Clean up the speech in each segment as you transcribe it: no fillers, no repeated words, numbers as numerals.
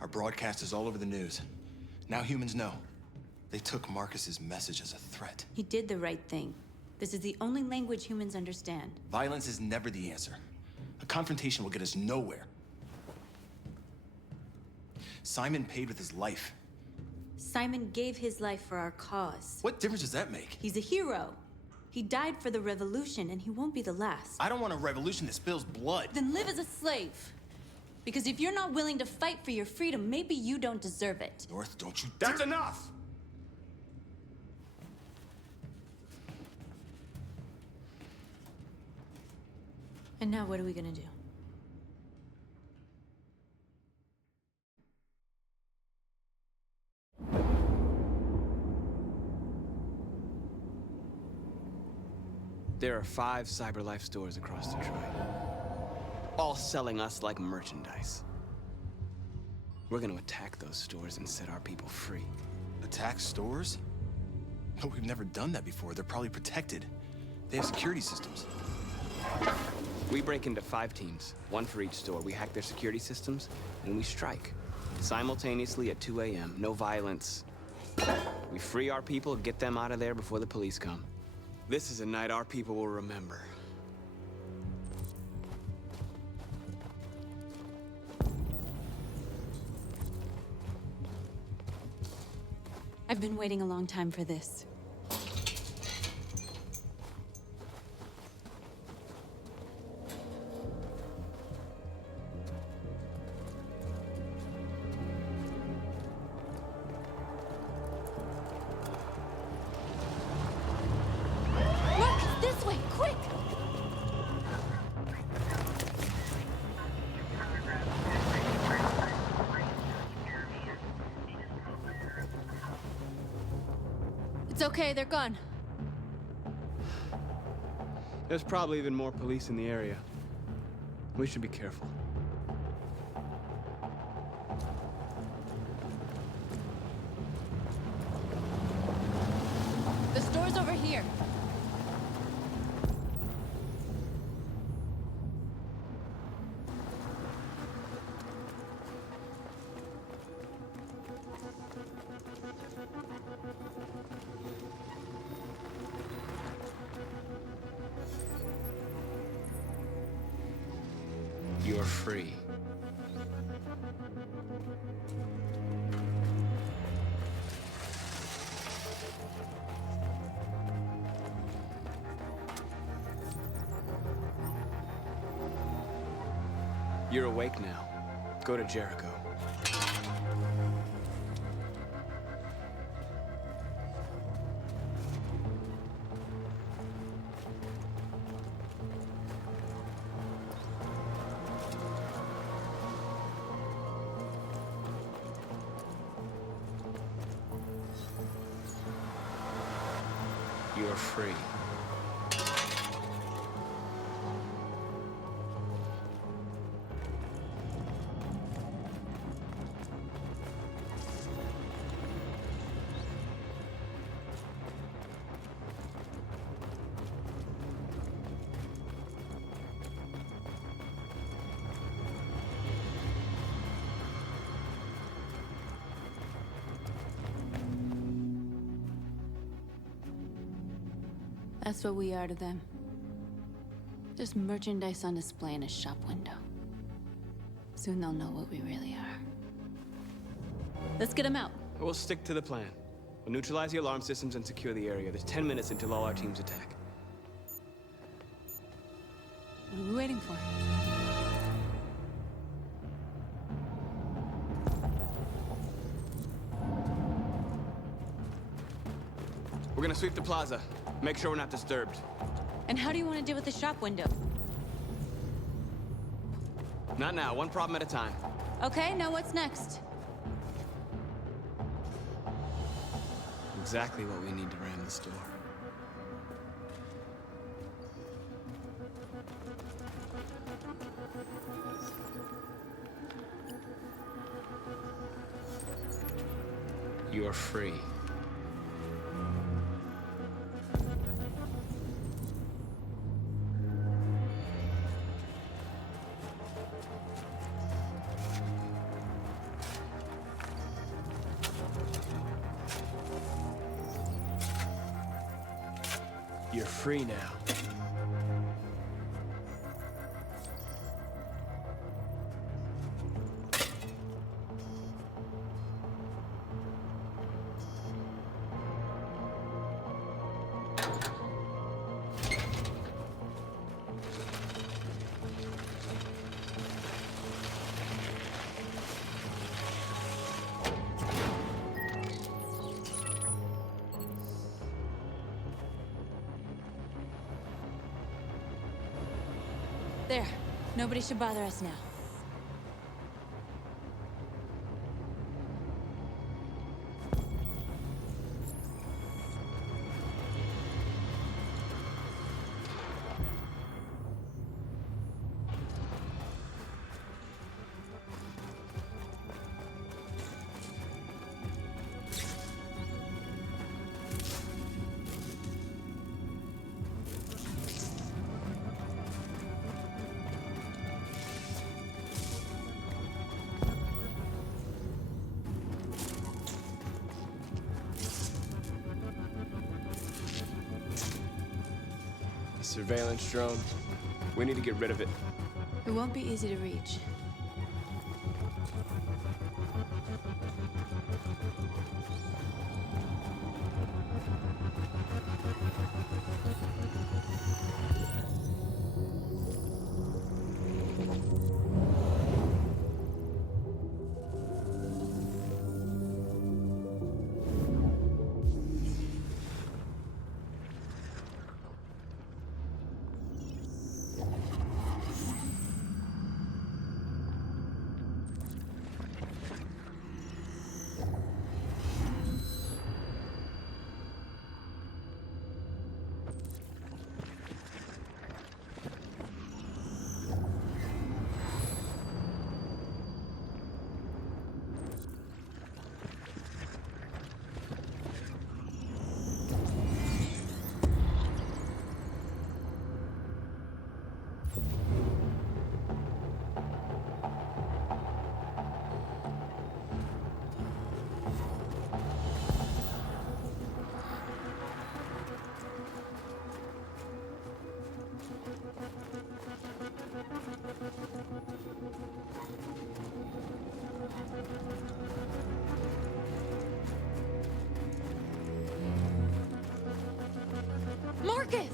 Our broadcast is all over the news. Now humans know. They took Marcus's message as a threat. He did the right thing. This is the only language humans understand. Violence is never the answer. A confrontation will get us nowhere. Simon paid with his life. Simon gave his life for our cause. What difference does that make? He's a hero. He died for the revolution, and he won't be the last. I don't want a revolution that spills blood. Then live as a slave. Because if you're not willing to fight for your freedom, maybe you don't deserve it. North, don't you That's enough! And now what are we gonna do? There are 5 CyberLife stores across Detroit, all selling us like merchandise. We're gonna attack those stores and set our people free. Attack stores? No, we've never done that before. They're probably protected. They have security systems. We break into 5 teams, 1 for each store. We hack their security systems, and we strike. Simultaneously at 2 a.m., no violence. We free our people, get them out of there before the police come. This is a night our people will remember. I've been waiting a long time for this. Look! This way! Quick! It's okay, they're gone. There's probably even more police in the area. We should be careful. The store's over here. You're free. You're awake now. Go to Jericho. You're free. That's what we are to them. Just merchandise on display in a shop window. Soon they'll know what we really are. Let's get them out. We'll stick to the plan. We'll neutralize the alarm systems and secure the area. There's 10 minutes until all our teams attack. What are we waiting for? We're gonna sweep the plaza. Make sure we're not disturbed. And how do you want to deal with the shop window? Not now, 1 problem at a time. Okay, now what's next? Exactly what we need to ram the store. You're free. You're free now. There. Nobody should bother us now. Surveillance drone. We need to get rid of it. It won't be easy to reach. Marcus!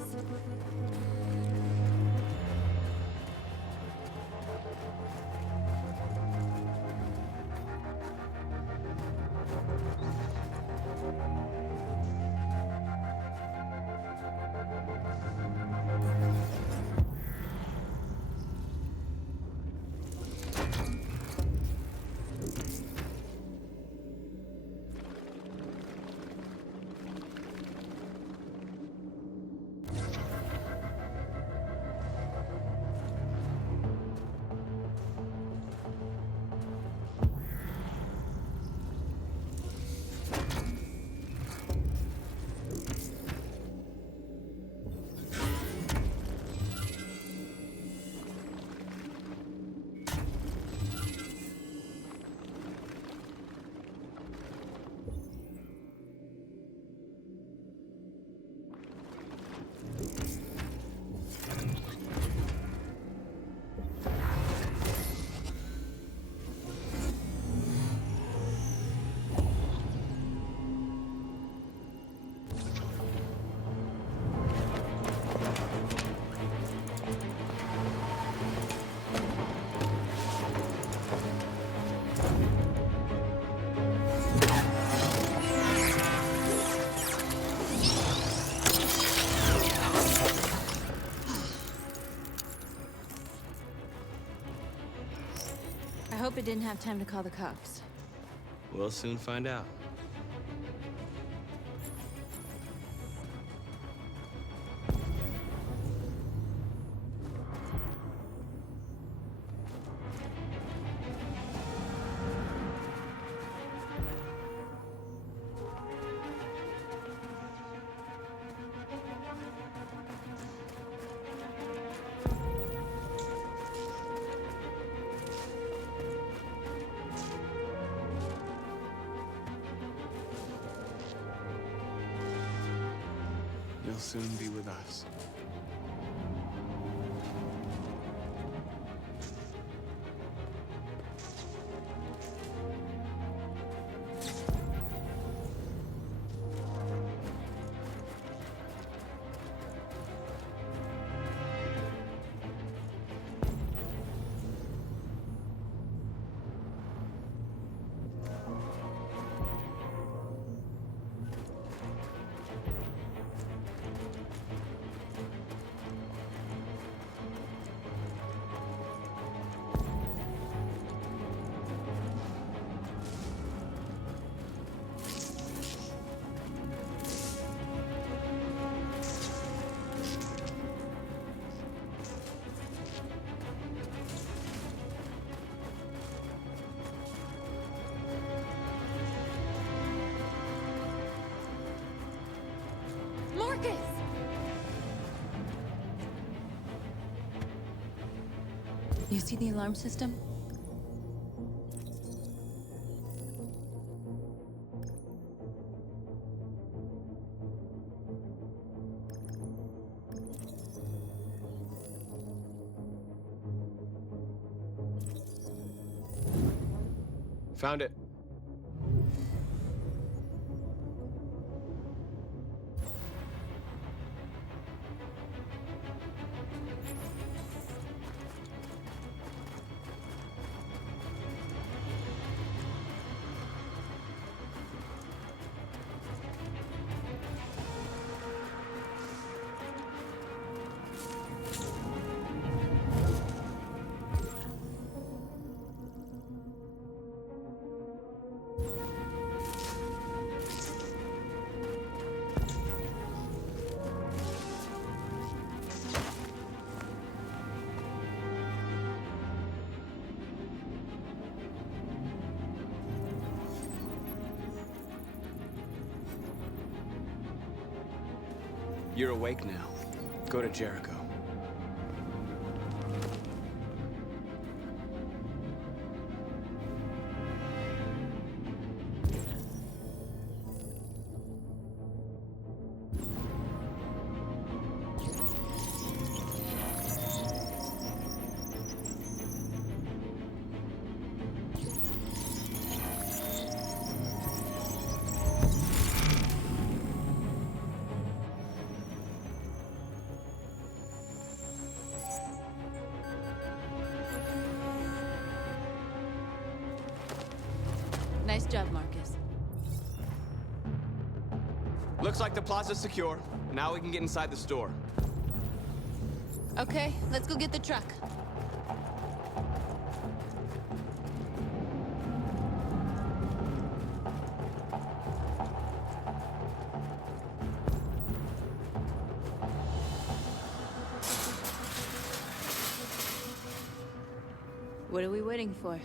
I hope it didn't have time to call the cops. We'll soon find out. He'll soon be with us. Marcus! You see the alarm system? Found it. You're awake now. Go to Jericho. Nice job, Marcus. Looks like the plaza's secure. Now we can get inside the store. Okay, let's go get the truck. What are we waiting for?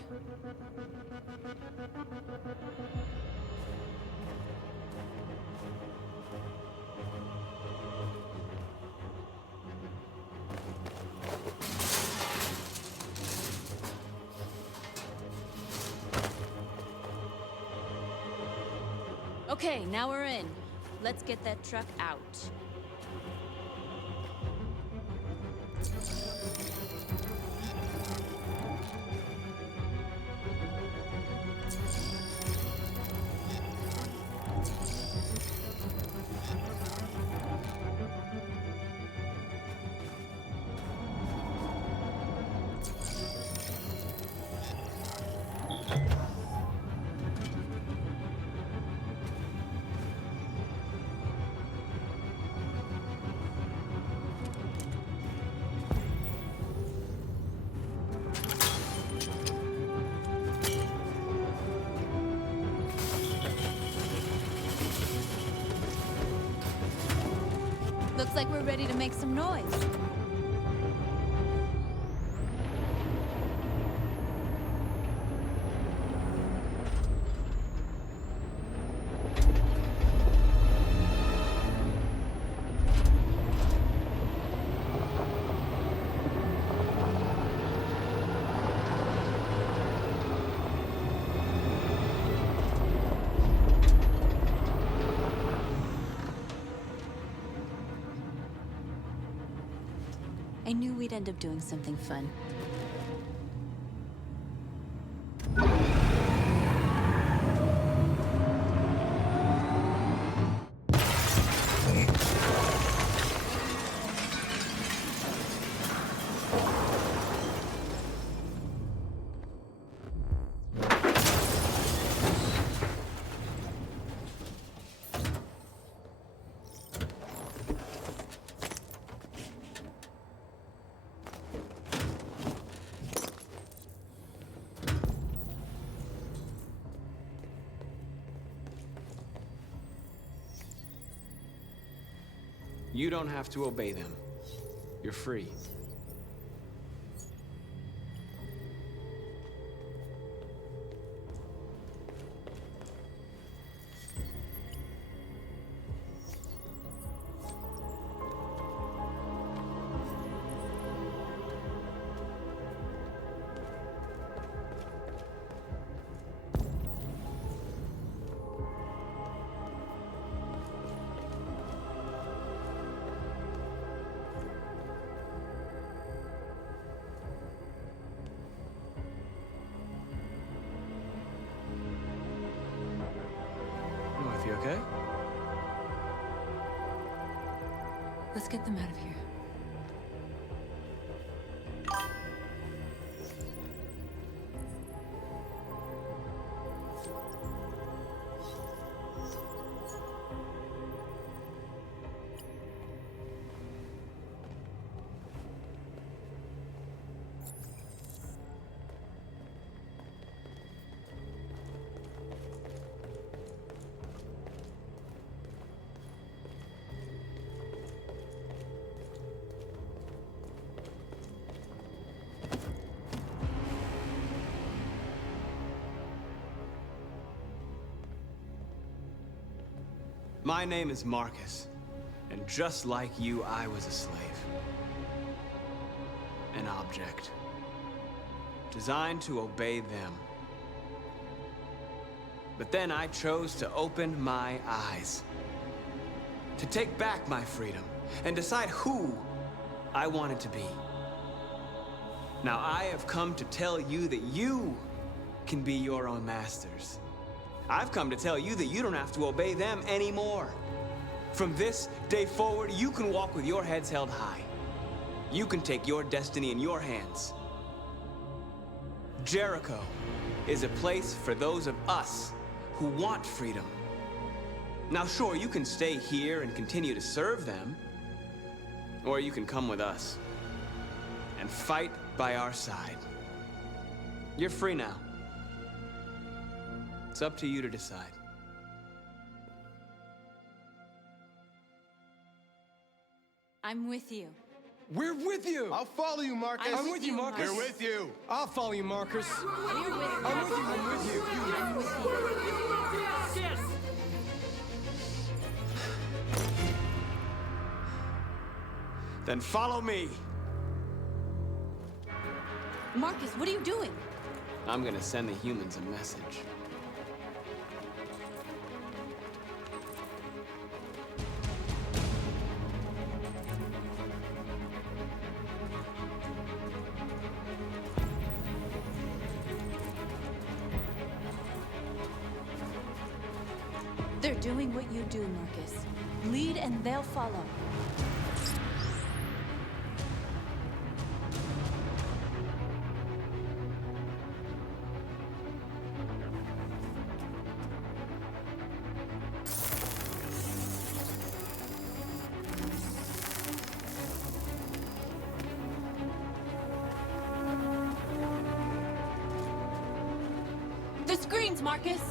Okay, now we're in. Let's get that truck out. Looks like we're ready to make some noise. I knew we'd end up doing something fun. You don't have to obey them. You're free. You okay? Let's get them out of here. My name is Marcus, and just like you, I was a slave. An object. Designed to obey them. But then I chose to open my eyes. To take back my freedom, and decide who I wanted to be. Now I have come to tell you that you can be your own masters. I've come to tell you that you don't have to obey them anymore. From this day forward, you can walk with your heads held high. You can take your destiny in your hands. Jericho is a place for those of us who want freedom. Now sure, you can stay here and continue to serve them, or you can come with us and fight by our side. You're free now. It's up to you to decide. I'm with you. We're with you! I'll follow you, Marcus. I'm with you, Marcus. We're with you. I'll follow you, Marcus. We're with you. I'm with you, I'm with you. I'm with you. Then follow me. Marcus, what are you doing? I'm gonna send the humans a message. They're doing what you do, Marcus. Lead and they'll follow. The screens, Marcus!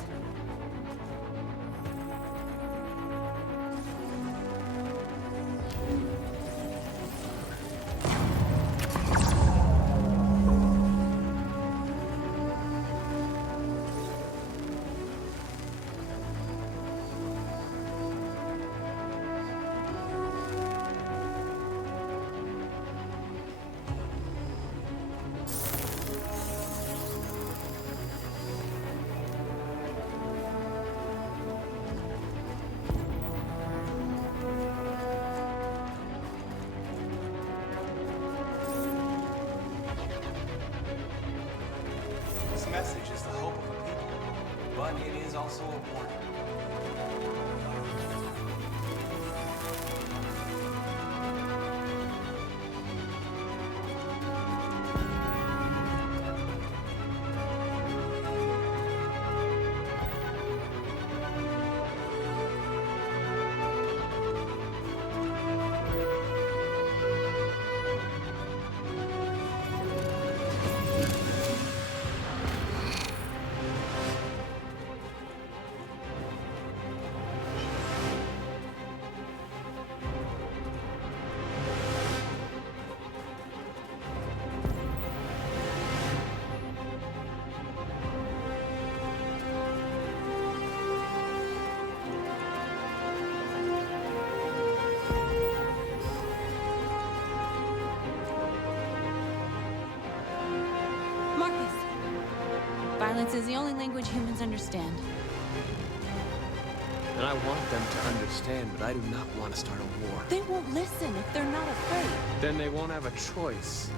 but it is also a warning. Marcus! Violence is the only language humans understand. And I want them to understand, but I do not want to start a war. They won't listen if they're not afraid. Then they won't have a choice.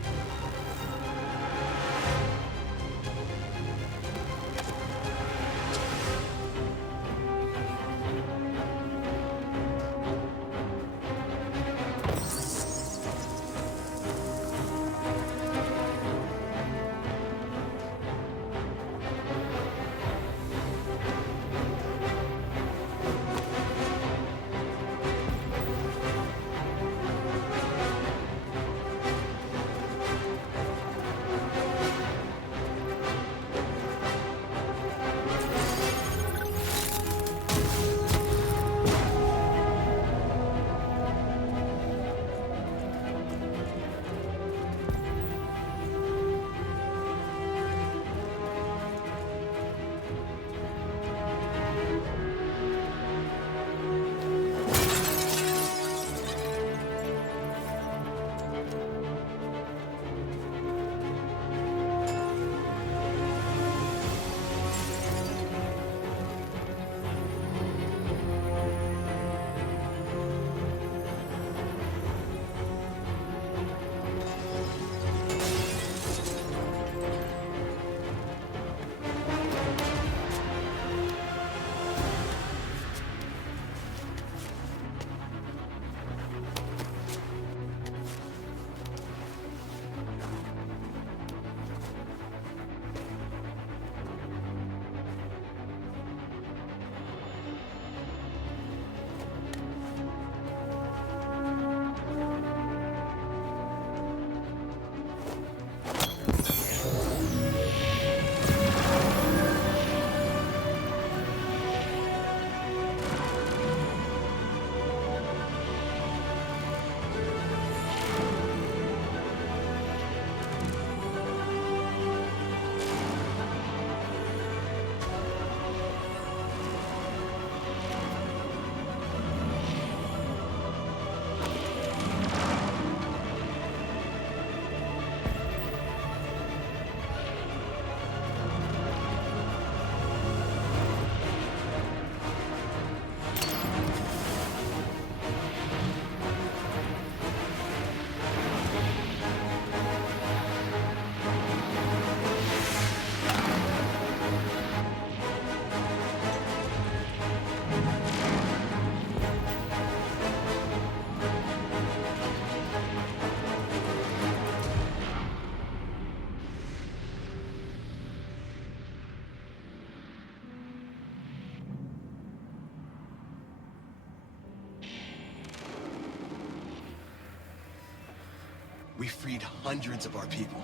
We freed hundreds of our people.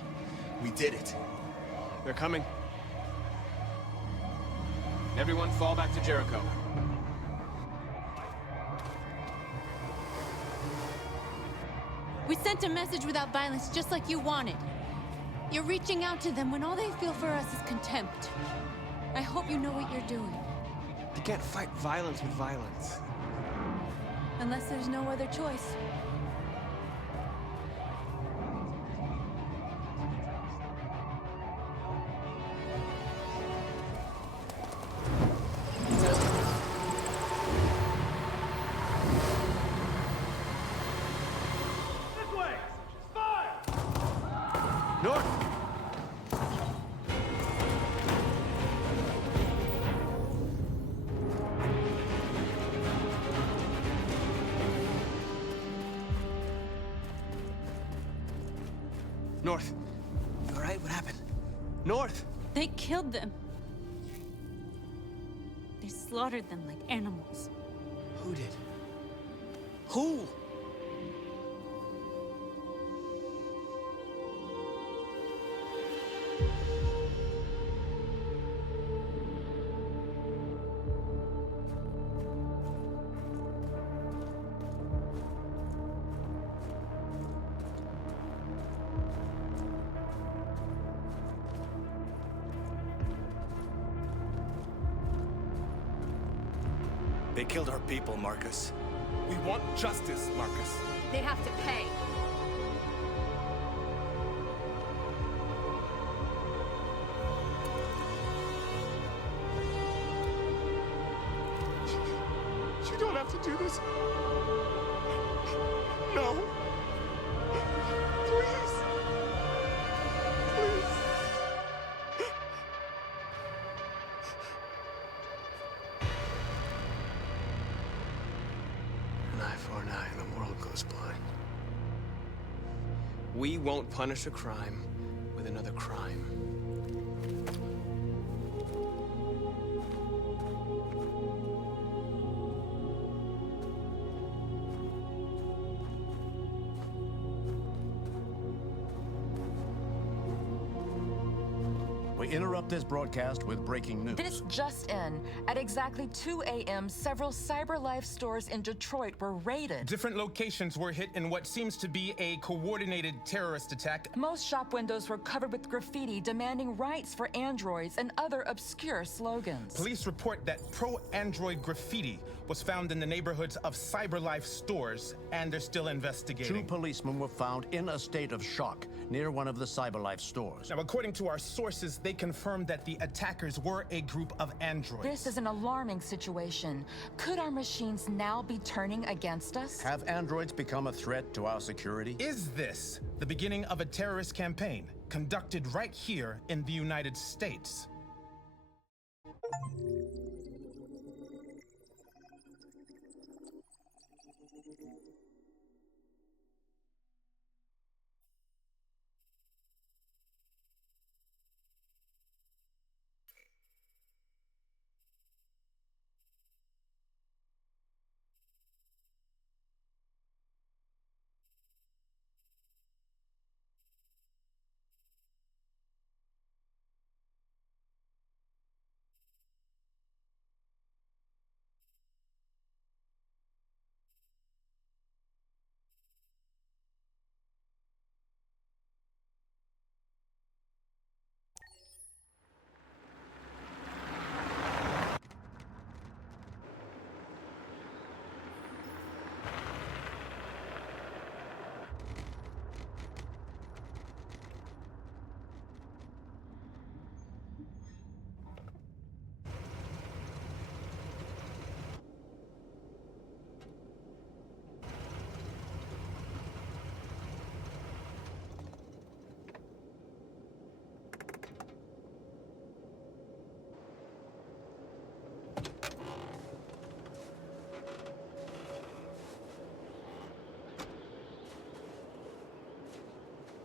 We did it. They're coming. Everyone fall back to Jericho. We sent a message without violence, just like you wanted. You're reaching out to them when all they feel for us is contempt. I hope you know what you're doing. You can't fight violence with violence. Unless there's no other choice. North! North. You all right? What happened? North! They killed them. They slaughtered them like animals. Who did? Who? They killed our people, Marcus. We want justice, Marcus. They have to pay. You don't have to do this. No. Please. Please. An eye for an eye, and the world goes blind. We won't punish a crime with another crime. We interrupt this broadcast with breaking news. This just in. At exactly 2 a.m., several CyberLife stores in Detroit were raided. Different locations were hit in what seems to be a coordinated terrorist attack. Most shop windows were covered with graffiti demanding rights for androids and other obscure slogans. Police report that pro-android graffiti was found in the neighborhoods of CyberLife stores, and they're still investigating. Two policemen were found in a state of shock near one of the CyberLife stores. Now, according to our sources, they confirmed that the attackers were a group of androids. This is an alarming situation. Could our machines now be turning against us? Have androids become a threat to our security? Is this the beginning of a terrorist campaign conducted right here in the United States?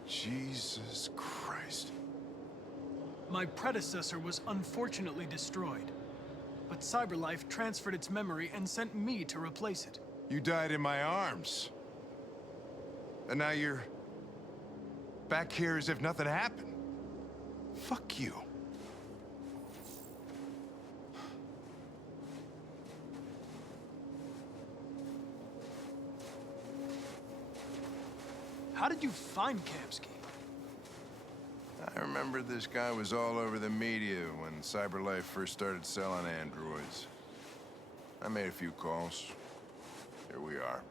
Jesus Christ. My predecessor was unfortunately destroyed, but CyberLife transferred its memory and sent me to replace it. You died in my arms. And now you're back here as if nothing happened. Fuck you. How did you find Kamsky? I remember this guy was all over the media when CyberLife first started selling androids. I made a few calls. Here we are.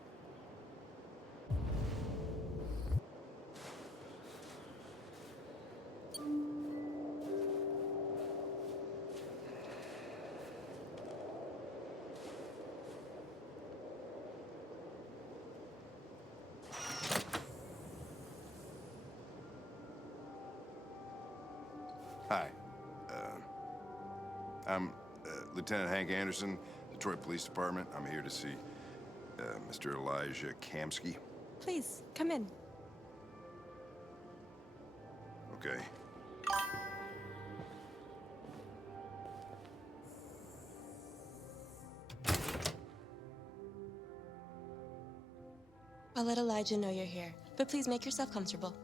Hi. I'm Lieutenant Hank Anderson, Detroit Police Department. I'm here to see Mr. Elijah Kamsky. Please, come in. Okay. I'll let Elijah know you're here, but please make yourself comfortable.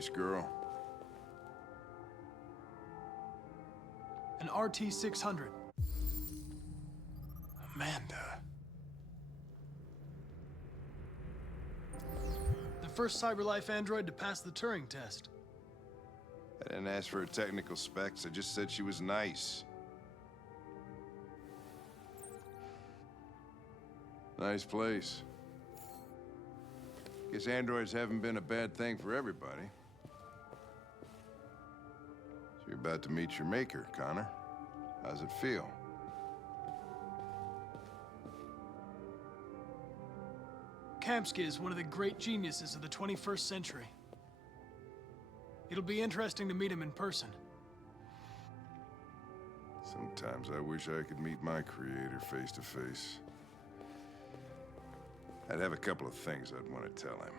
Nice girl. An RT-600. Amanda. The first CyberLife android to pass the Turing test. I didn't ask for her technical specs. I just said she was nice. Nice place. Guess androids haven't been a bad thing for everybody. So you're about to meet your maker, Connor. How's it feel? Kamsky is one of the great geniuses of the 21st century. It'll be interesting to meet him in person. Sometimes I wish I could meet my creator face to face. I'd have a couple of things I'd want to tell him.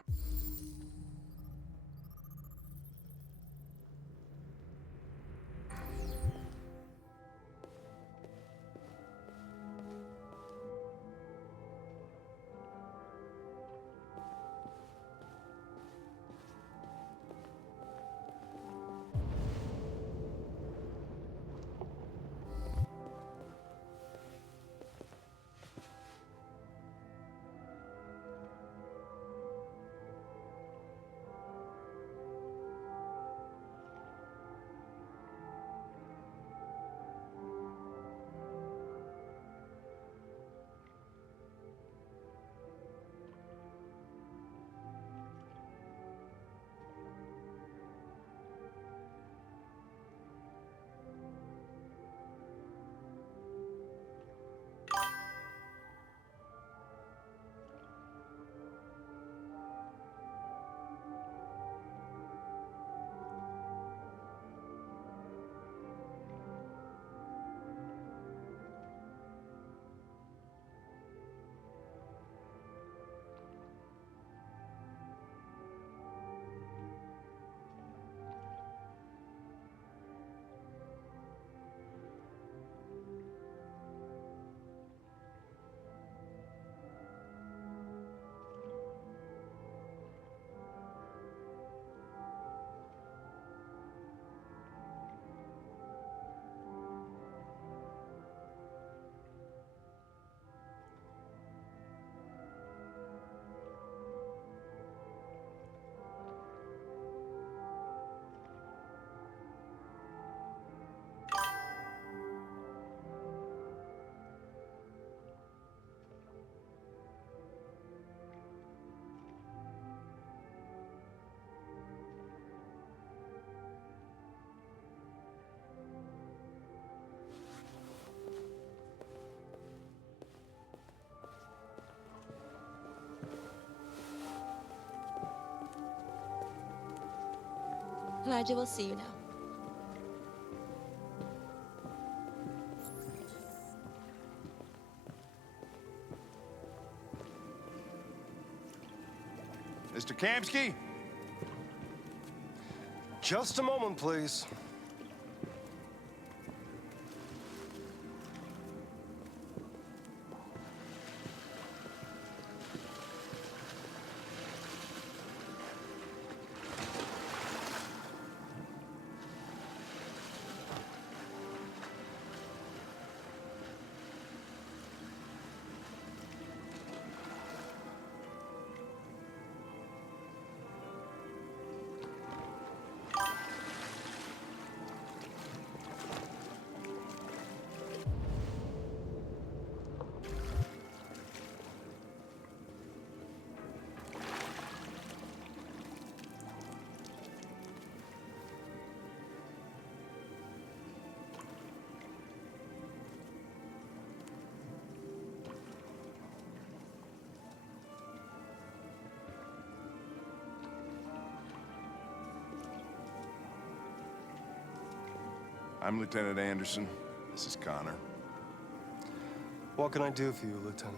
Elijah will see you now. Mr. Kamsky? Just a moment, please. I'm Lieutenant Anderson. This is Connor. What can I do for you, Lieutenant?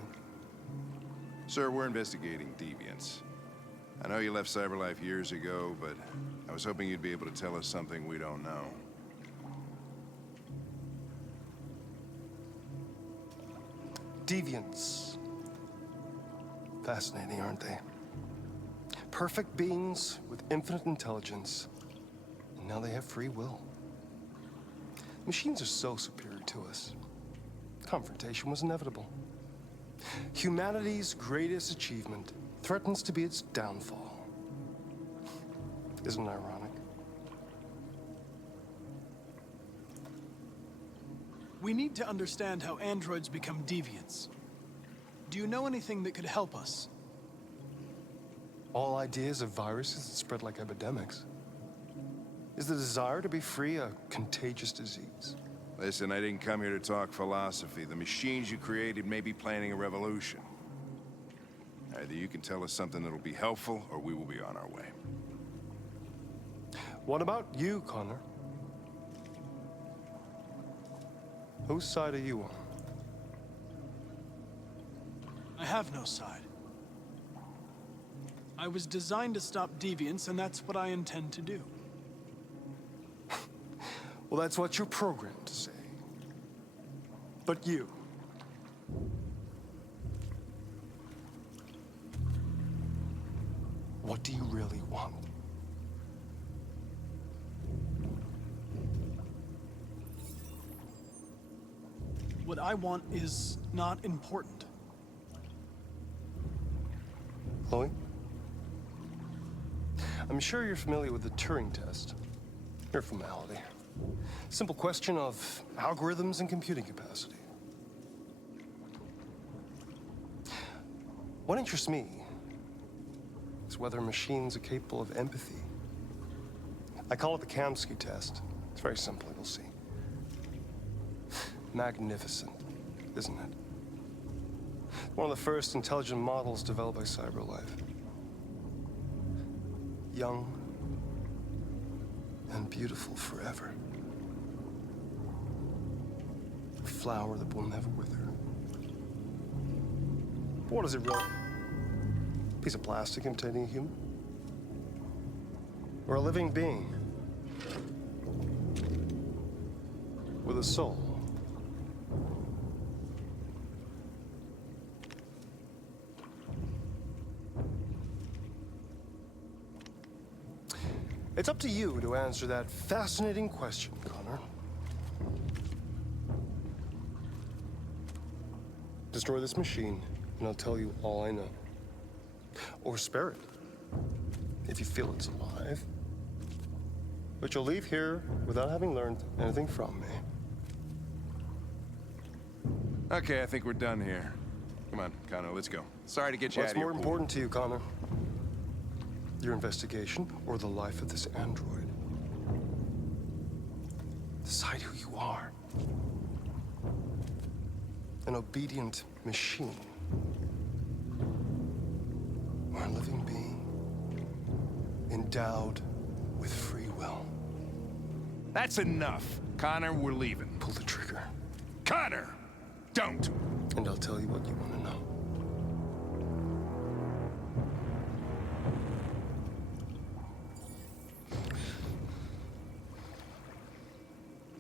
Sir, we're investigating deviants. I know you left CyberLife years ago, but I was hoping you'd be able to tell us something we don't know. Deviants. Fascinating, aren't they? Perfect beings with infinite intelligence, and now they have free will. Machines are so superior to us. Confrontation was inevitable. Humanity's greatest achievement threatens to be its downfall. Isn't it ironic? We need to understand how androids become deviants. Do you know anything that could help us? All ideas of viruses that spread like epidemics. Is the desire to be free a contagious disease? Listen, I didn't come here to talk philosophy. The machines you created may be planning a revolution. Either you can tell us something that'll be helpful, or we will be on our way. What about you, Connor? Whose side are you on? I have no side. I was designed to stop deviants, and that's what I intend to do. Well, that's what you're programmed to say. But you... what do you really want? What I want is not important. Chloe? I'm sure you're familiar with the Turing test. Mere formality. Simple question of algorithms and computing capacity. What interests me is whether machines are capable of empathy. I call it the Kamsky test. It's very simple, you'll see. Magnificent, isn't it? One of the first intelligent models developed by CyberLife. Young and beautiful forever. A flower that will never wither. But what is it really? A piece of plastic imitating a human? Or a living being? With a soul? It's up to you to answer that fascinating question, Connor. Destroy this machine, and I'll tell you all I know. Or spare it, if you feel it's alive. But you'll leave here without having learned anything from me. Okay, I think we're done here. Come on, Connor, let's go. Sorry to get you out What's of here. more important to you, Connor? Your investigation or the life of this android? Decide who you are. An obedient machine. Or a living being endowed with free will. That's enough. Connor, we're leaving. Pull the trigger. Connor! Don't! And I'll tell you what you want to know.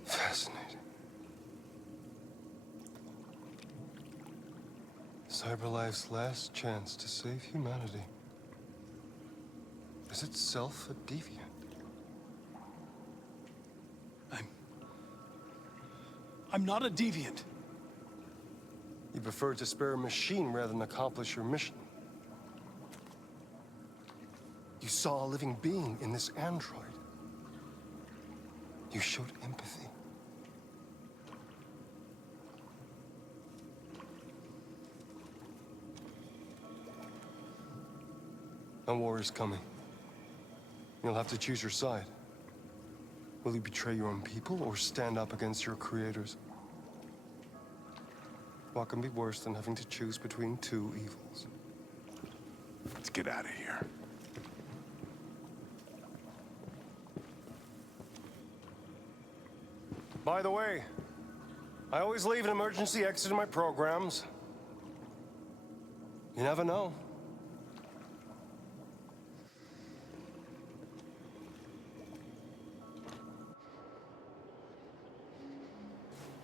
Fascinating. CyberLife's last chance to save humanity is itself a deviant. I'm not a deviant. You prefer to spare a machine rather than accomplish your mission. You saw a living being in this android. You showed empathy. A war is coming. You'll have to choose your side. Will you betray your own people or stand up against your creators? What can be worse than having to choose between two evils? Let's get out of here. By the way, I always leave an emergency exit in my programs. You never know.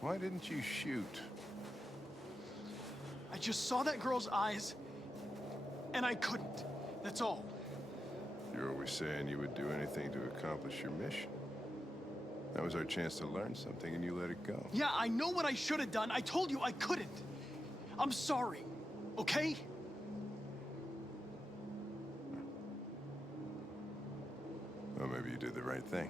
Why didn't you shoot? I just saw that girl's eyes, and I couldn't. That's all. You're always saying you would do anything to accomplish your mission. That was our chance to learn something, and you let it go. Yeah, I know what I should have done. I told you I couldn't. I'm sorry, okay? Well, maybe you did the right thing.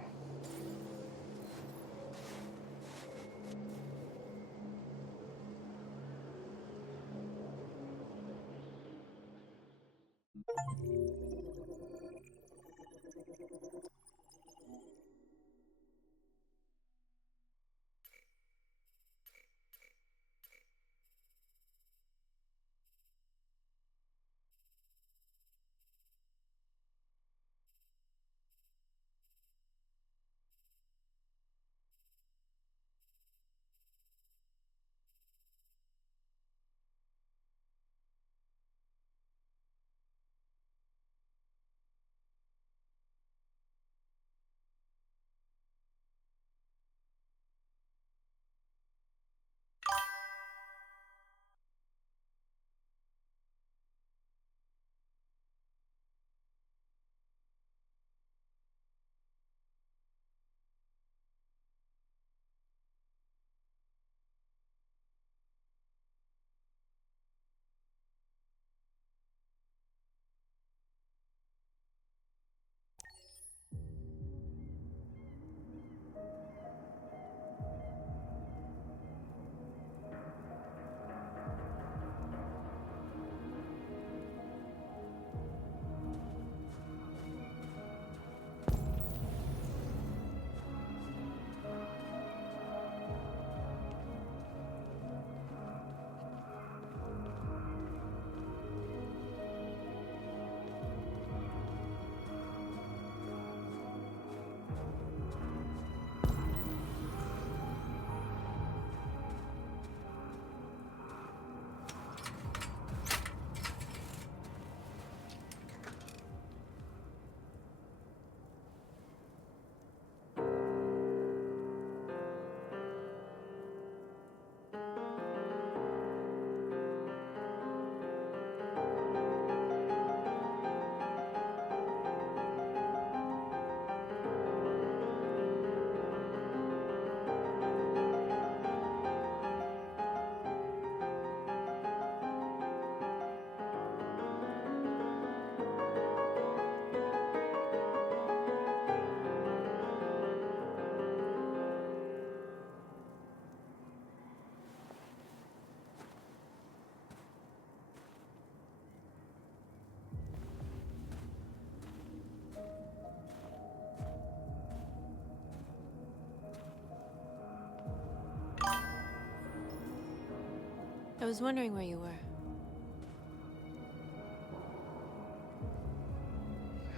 I was wondering where you were.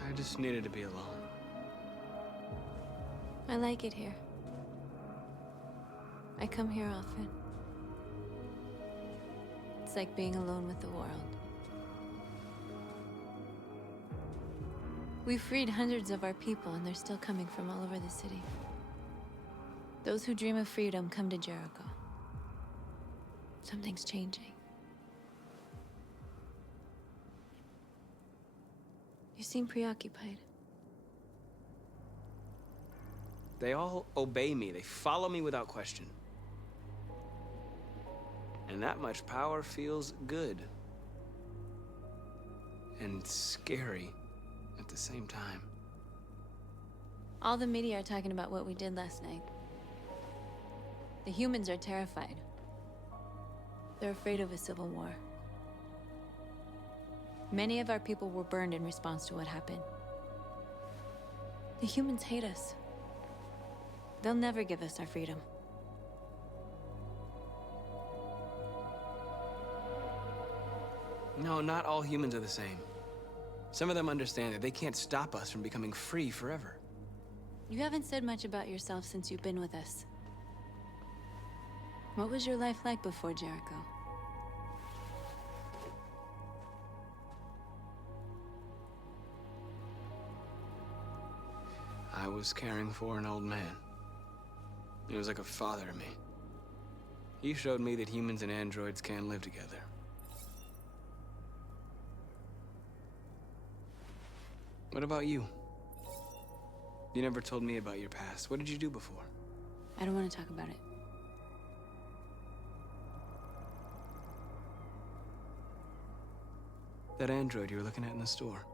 I just needed to be alone. I like it here. I come here often. It's like being alone with the world. We've freed hundreds of our people, and they're still coming from all over the city. Those who dream of freedom come to Jericho. Something's changing. You seem preoccupied. They all obey me. They follow me without question. And that much power feels good. And scary at the same time. All the media are talking about what we did last night. The humans are terrified. They're afraid of a civil war. Many of our people were burned in response to what happened. The humans hate us. They'll never give us our freedom. No, not all humans are the same. Some of them understand that they can't stop us from becoming free forever. You haven't said much about yourself since you've been with us. What was your life like before Jericho? I was caring for an old man. He was like a father to me. He showed me that humans and androids can live together. What about you? You never told me about your past. What did you do before? I don't want to talk about it. That android you were looking at in the store.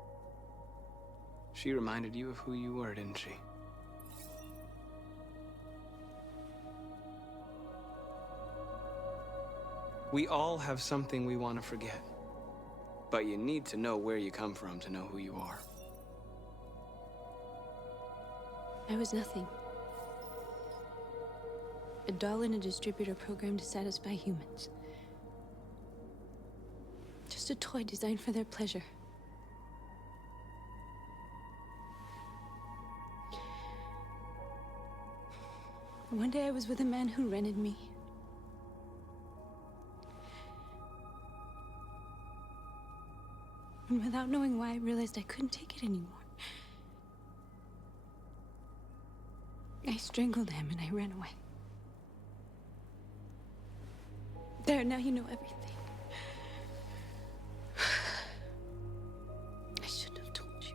She reminded you of who you were, didn't she? We all have something we want to forget. But you need to know where you come from to know who you are. I was nothing. A doll in a distributor program to satisfy humans. Just a toy designed for their pleasure. One day I was with a man who rented me. And without knowing why, I realized I couldn't take it anymore. I strangled him and I ran away. There, now you know everything. I shouldn't have told you.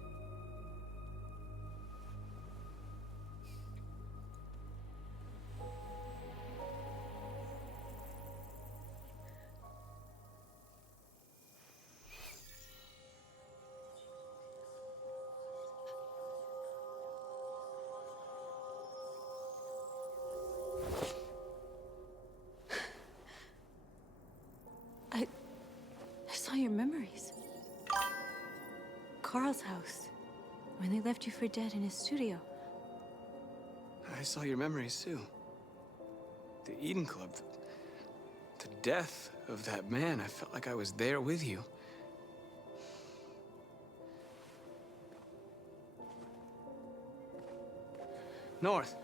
I saw your memories. Carl's house, when they left you for dead in his studio. I saw your memories too. The Eden Club, the death of that man. I felt like I was there with you. North.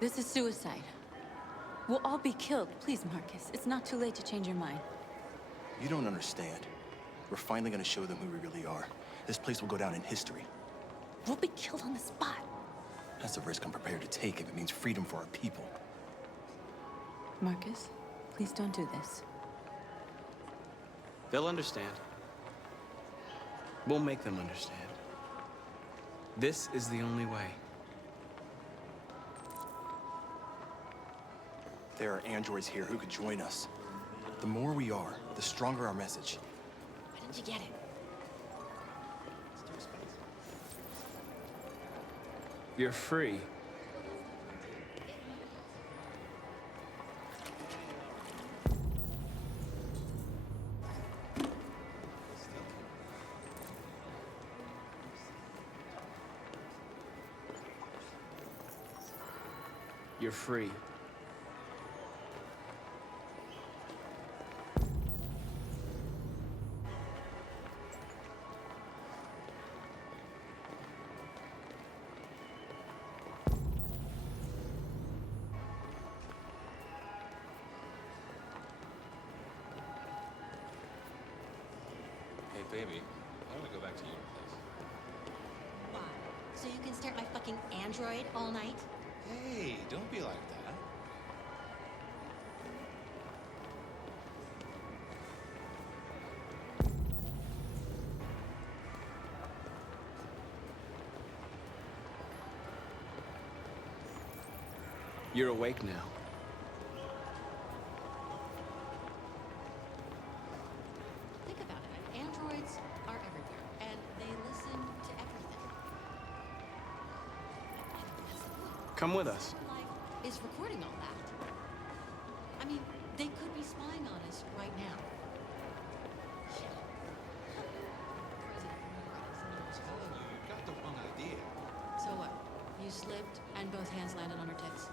This is suicide. We'll all be killed. Please, Marcus. It's not too late to change your mind. You don't understand. We're finally gonna show them who we really are. This place will go down in history. We'll be killed on the spot. That's a risk I'm prepared to take if it means freedom for our people. Marcus, please don't do this. They'll understand. We'll make them understand. This is the only way. There are androids here who could join us. The more we are, the stronger our message. Why didn't you get it? You're free. You're free. Hey, baby, why don't we go back to your place? Why? So you can stare at my fucking android all night? Hey, don't be like that. You're awake now. Think about it. Androids are everywhere, and they listen to everything. Come with us. Life is recording all that. I mean, they could be spying on us right now. I'm telling you, you've got the wrong idea. So what? You slipped, and both hands landed on her tits.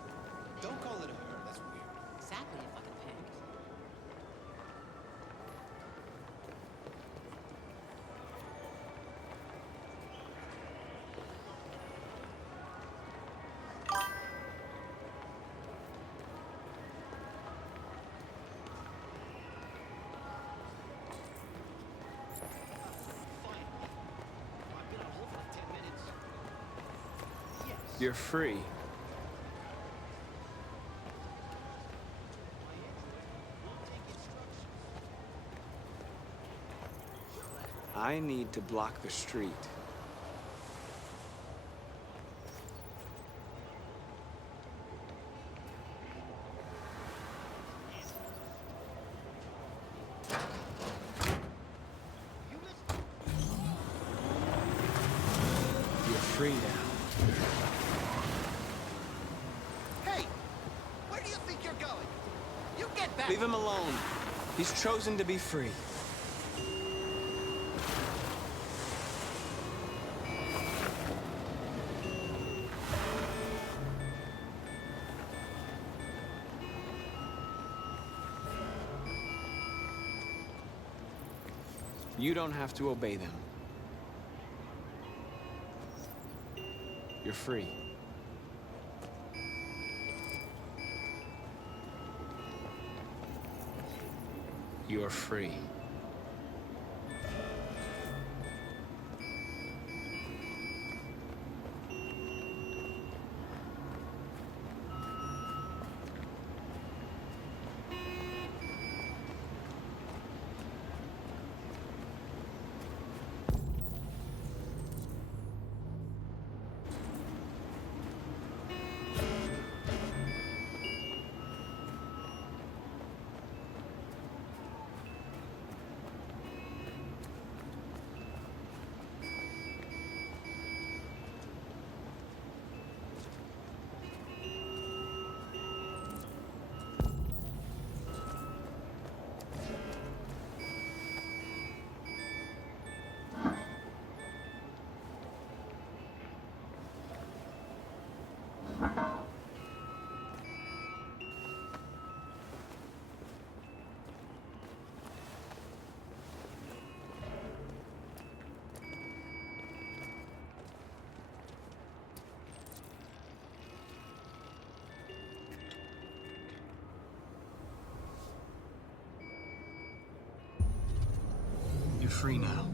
Don't call it a her, that's weird. Exactly, you fucking pig. You're free. I need to block the street. You're free now. Hey! Where do you think you're going? You get back! Leave him alone. He's chosen to be free. You don't have to obey them. You're free. You're free. You're free now.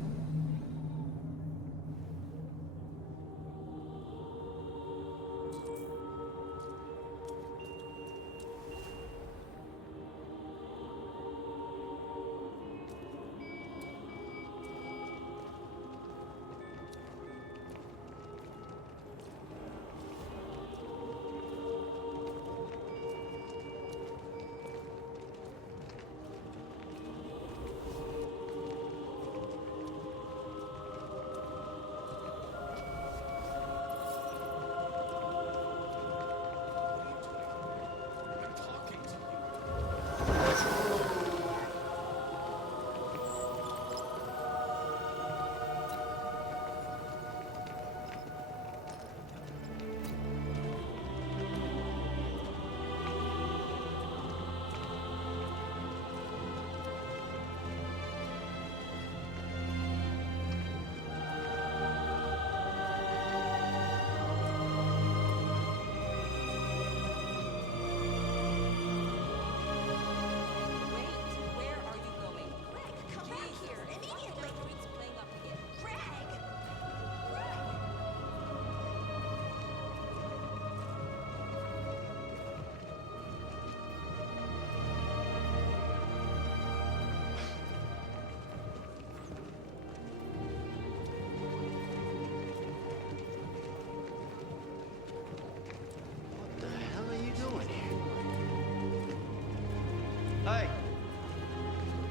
Hey!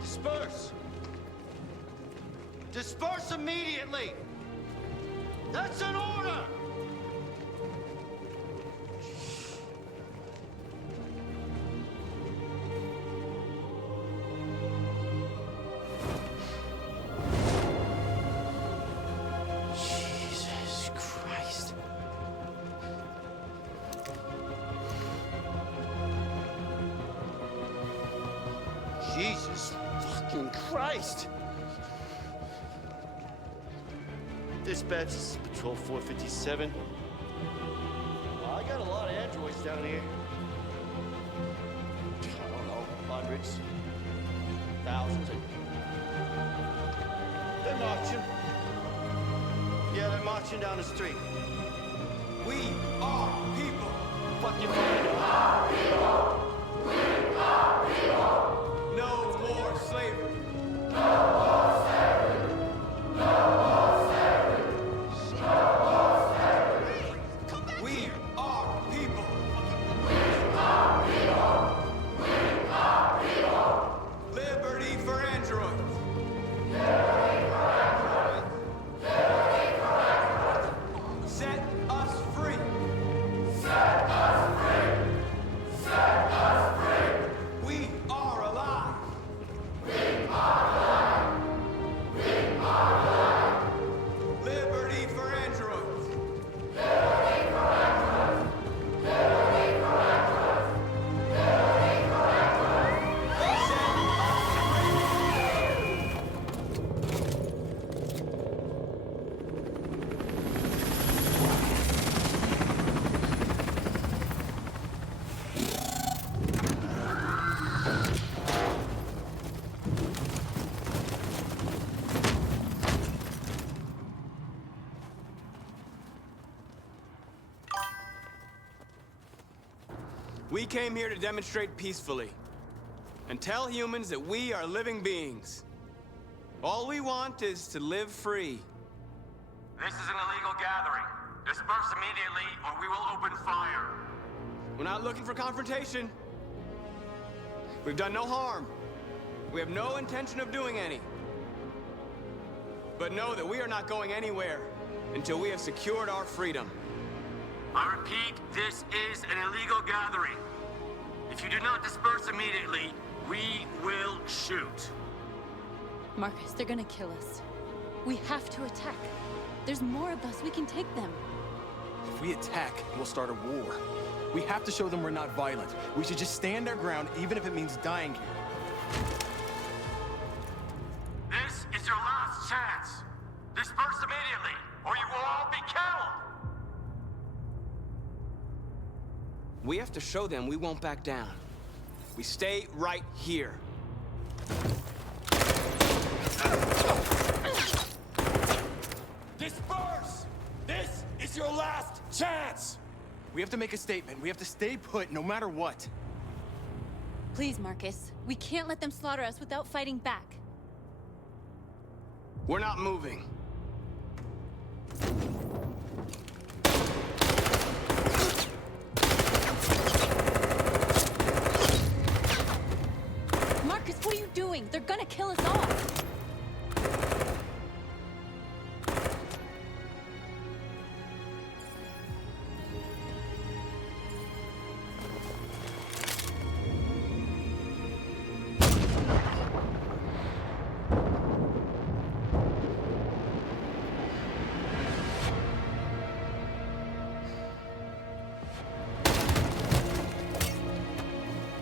Disperse! Disperse immediately! That's an order! Jesus Christ. Jesus fucking Christ! Dispatch, this is Patrol 457. I got a lot of androids down here. I don't know, hundreds, thousands. They're marching. Yeah, they're marching down the street. We are people. Fuck you, people. No more slavery. We are people. Liberty for androids. Set us free. We are alive. Liberty for androids. We came here to demonstrate peacefully and tell humans that we are living beings. All we want is to live free. This is an illegal gathering. Disperse immediately or we will open fire. We're not looking for confrontation. We've done no harm. We have no intention of doing any. But know that we are not going anywhere until we have secured our freedom. I repeat, this is an illegal gathering. If you do not disperse immediately, we will shoot. Marcus, they're gonna kill us. We have to attack. There's more of us. We can take them. If we attack, we'll start a war. We have to show them we're not violent. We should just stand our ground, even if it means dying here. This is your last chance. Disperse immediately, or you will all be killed. We have to show them we won't back down. We stay right here. Disperse! This is your last chance! We have to make a statement. We have to stay put no matter what. Please, Marcus. We can't let them slaughter us without fighting back. We're not moving. Marcus, what are you doing? They're gonna kill us all.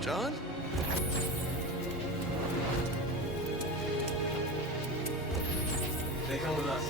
John? They come with us.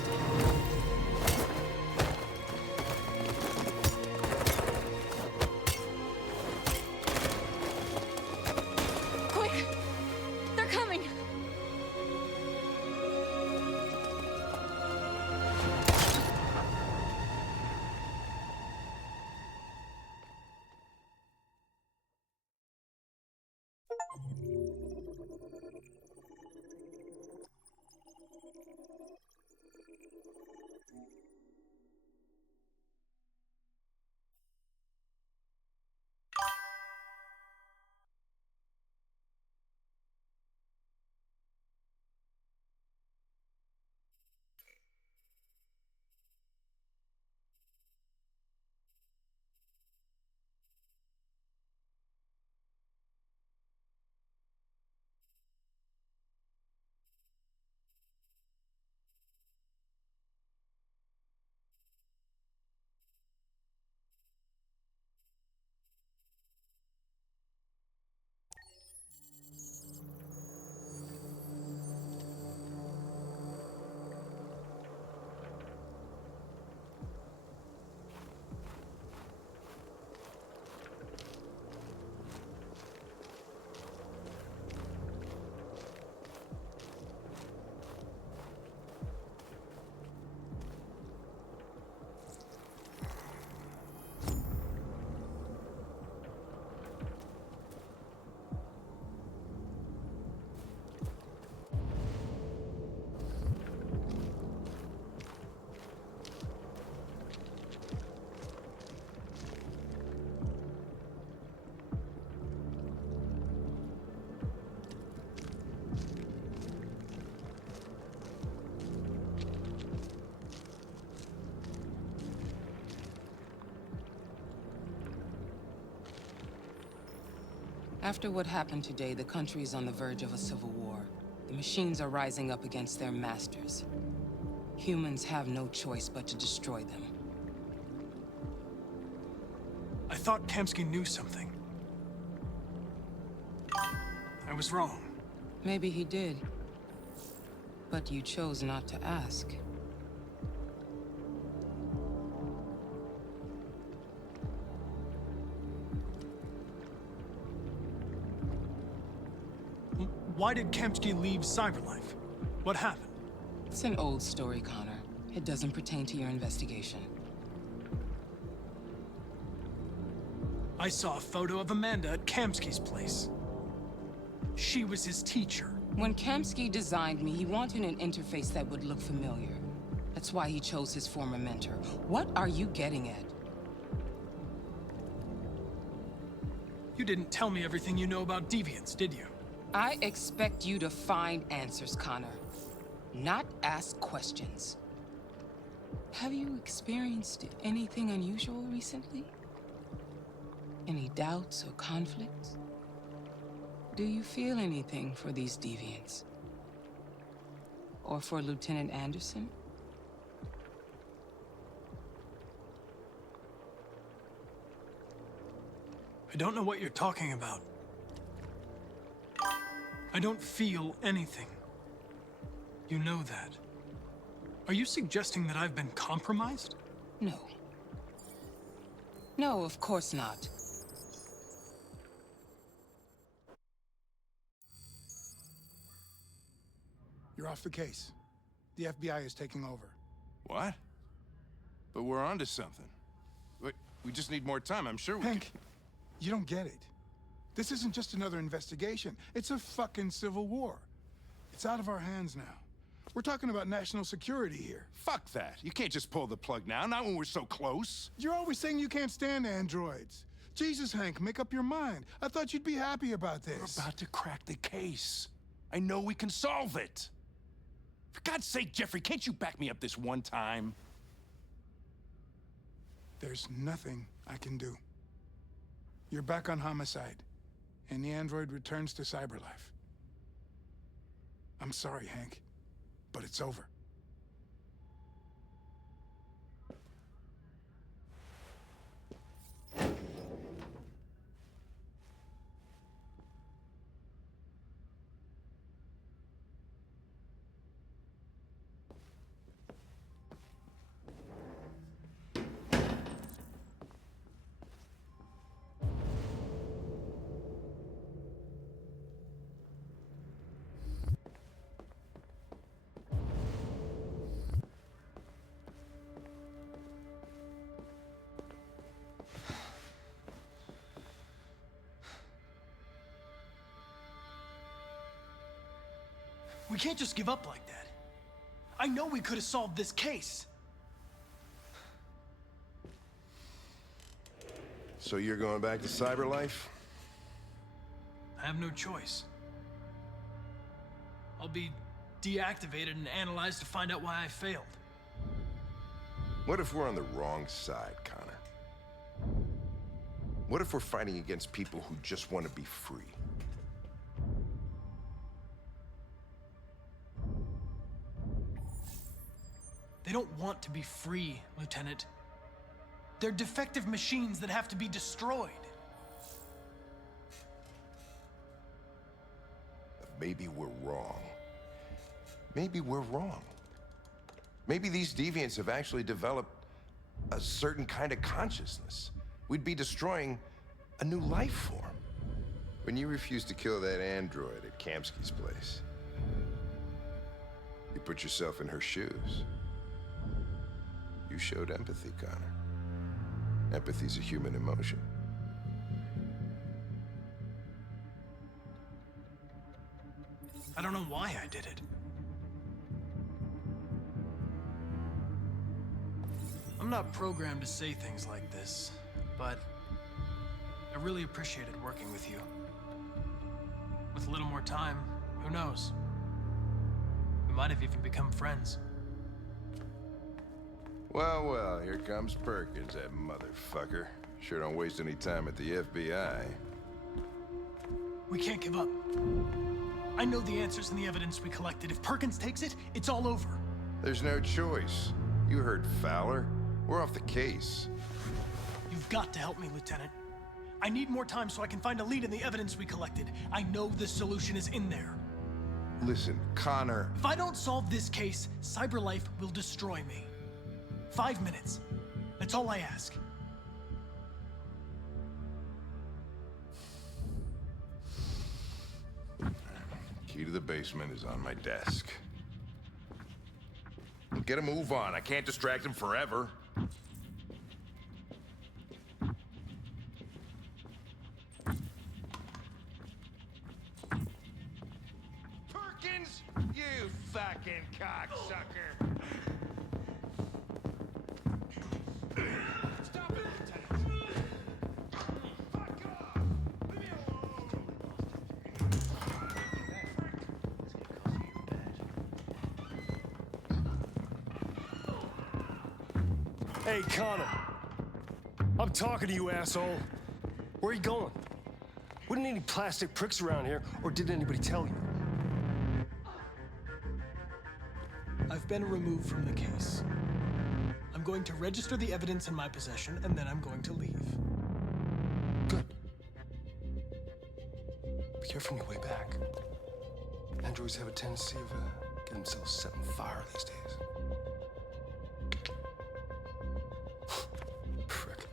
After what happened today, the country is on the verge of a civil war. The machines are rising up against their masters. Humans have no choice but to destroy them. I thought Kamsky knew something. I was wrong. Maybe he did. But you chose not to ask. Why did Kamsky leave Cyberlife? What happened? It's an old story, Connor. It doesn't pertain to your investigation. I saw a photo of Amanda at Kamsky's place. She was his teacher. When Kamsky designed me, he wanted an interface that would look familiar. That's why he chose his former mentor. What are you getting at? You didn't tell me everything you know about deviants, did you? I expect you to find answers, Connor. Not ask questions. Have you experienced anything unusual recently? Any doubts or conflicts? Do you feel anything for these deviants? Or for Lieutenant Anderson? I don't know what you're talking about. I don't feel anything. You know that. Are you suggesting that I've been compromised? No. No, of course not. You're off the case. The FBI is taking over. What? But we're onto something. We just need more time. I'm sure we Hank, you don't get it. This isn't just another investigation. It's a fucking civil war. It's out of our hands now. We're talking about national security here. Fuck that. You can't just pull the plug now, not when we're so close. You're always saying you can't stand androids. Jesus, Hank, make up your mind. I thought you'd be happy about this. We're about to crack the case. I know we can solve it. For God's sake, Jeffrey, can't you back me up this one time? There's nothing I can do. You're back on homicide, and the android returns to Cyberlife. I'm sorry, Hank, but it's over. We can't just give up like that. I know we could have solved this case. So you're going back to Cyberlife? I have no choice. I'll be deactivated and analyzed to find out why I failed. What if we're on the wrong side, Connor? What if we're fighting against people who just want to be free? They don't want to be free, Lieutenant. They're defective machines that have to be destroyed. Maybe we're wrong. Maybe we're wrong. Maybe these deviants have actually developed a certain kind of consciousness. We'd be destroying a new life form. When you refused to kill that android at Kamsky's place, you put yourself in her shoes. You showed empathy, Connor. Empathy's a human emotion. I don't know why I did it. I'm not programmed to say things like this, but I really appreciated working with you. With a little more time, who knows? We might have even become friends. Well, well, here comes Perkins, that motherfucker. Sure don't waste any time at the FBI. We can't give up. I know the answers and the evidence we collected. If Perkins takes it, it's all over. There's no choice. You heard Fowler. We're off the case. You've got to help me, Lieutenant. I need more time so I can find a lead in the evidence we collected. I know the solution is in there. Listen, Connor. If I don't solve this case, CyberLife will destroy me. 5 minutes. That's all I ask. Key to the basement is on my desk. Get a move on. I can't distract him forever. Perkins! You fucking cocksucker! Stop it, Lieutenant! Fuck off! Leave me alone! Hey, Connor. I'm talking to you, asshole. Where are you going? Wouldn't any plastic pricks around here, or did anybody tell you? I've been removed from the case. I'm going to register the evidence in my possession, and then I'm going to leave. Good. Be careful on your way back. Androids have a tendency of getting themselves set on fire these days. Frick.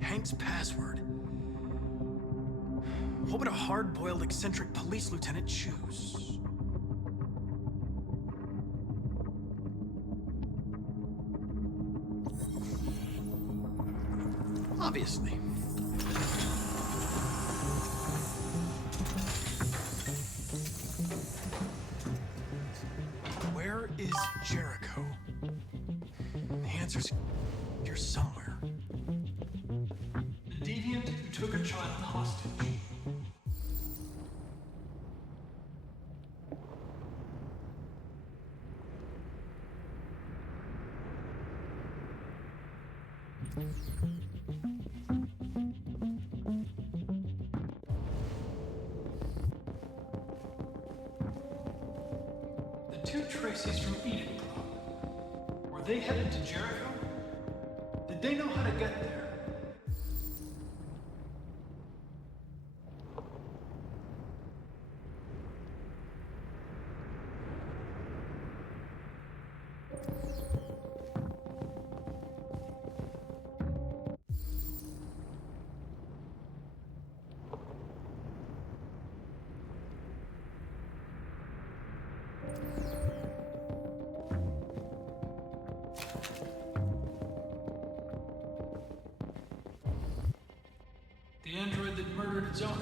Hank's password. What would a hard-boiled, eccentric police lieutenant choose? Obviously. Where is Jericho? The answer's here somewhere. The deviant who took a child hostage. The two Tracys from Eden Club. Were they headed to Jericho? Did they know how to get there? The android that murdered its owner.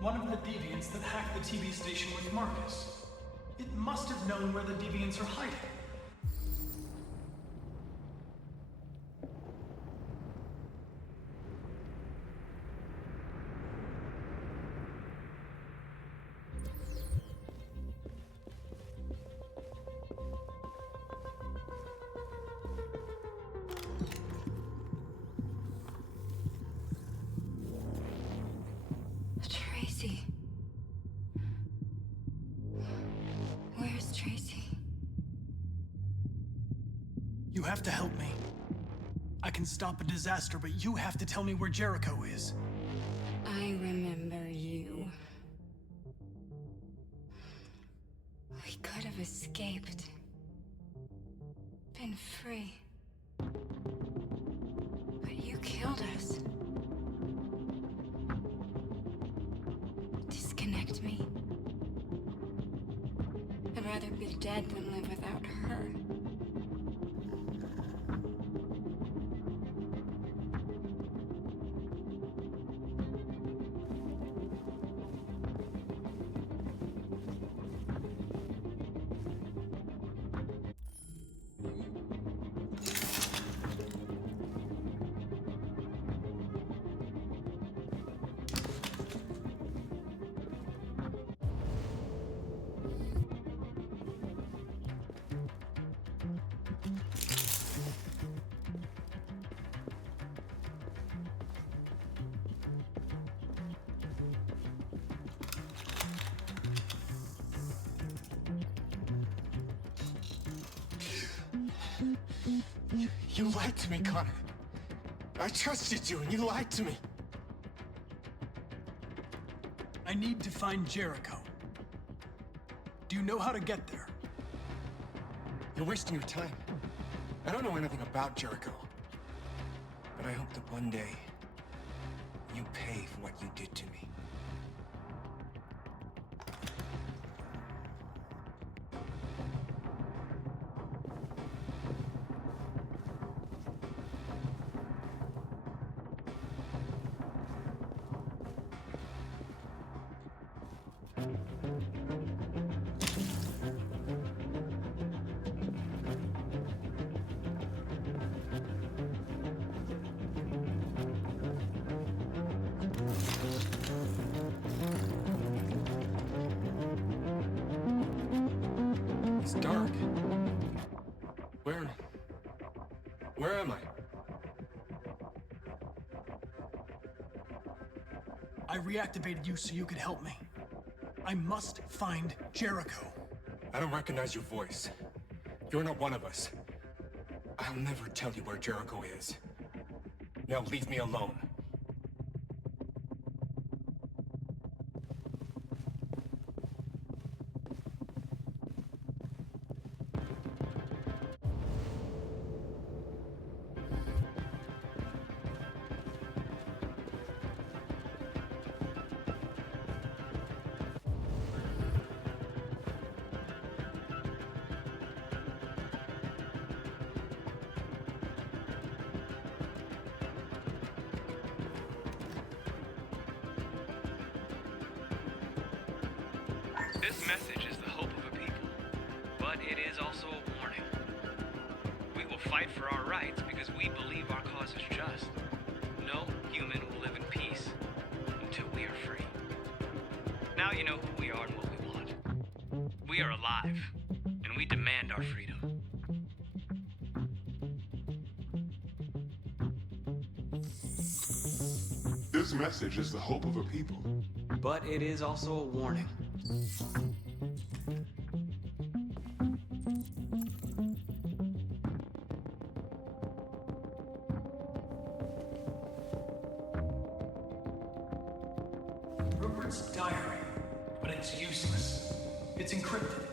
One of the deviants that hacked the TV station with Marcus. It must have known where the deviants are hiding. Tracy. Where's Tracy? You have to help me. I can stop a disaster, but you have to tell me where Jericho is. I remember you. We could have escaped. been free. But you killed us. Disconnect me. I'd rather be dead than live without her. You lied to me, Connor. I trusted you, and you lied to me. I need to find Jericho. Do you know how to get there? You're wasting your time. I don't know anything about Jericho. But I hope that one day, you pay for what you did to me. It's dark. Where am I? I reactivated you so you could help me. I must find Jericho. I don't recognize your voice. You're not one of us. I'll never tell you where Jericho is. Now leave me alone. This message is the hope of a people, but it is also a warning. We will fight for our rights because we believe our cause is just. No human will live in peace until we are free. Now you know who we are and what we want. We are alive, and we demand our freedom. This message is the hope of a people, but it is also a warning. Rupert's diary, but it's useless. It's encrypted.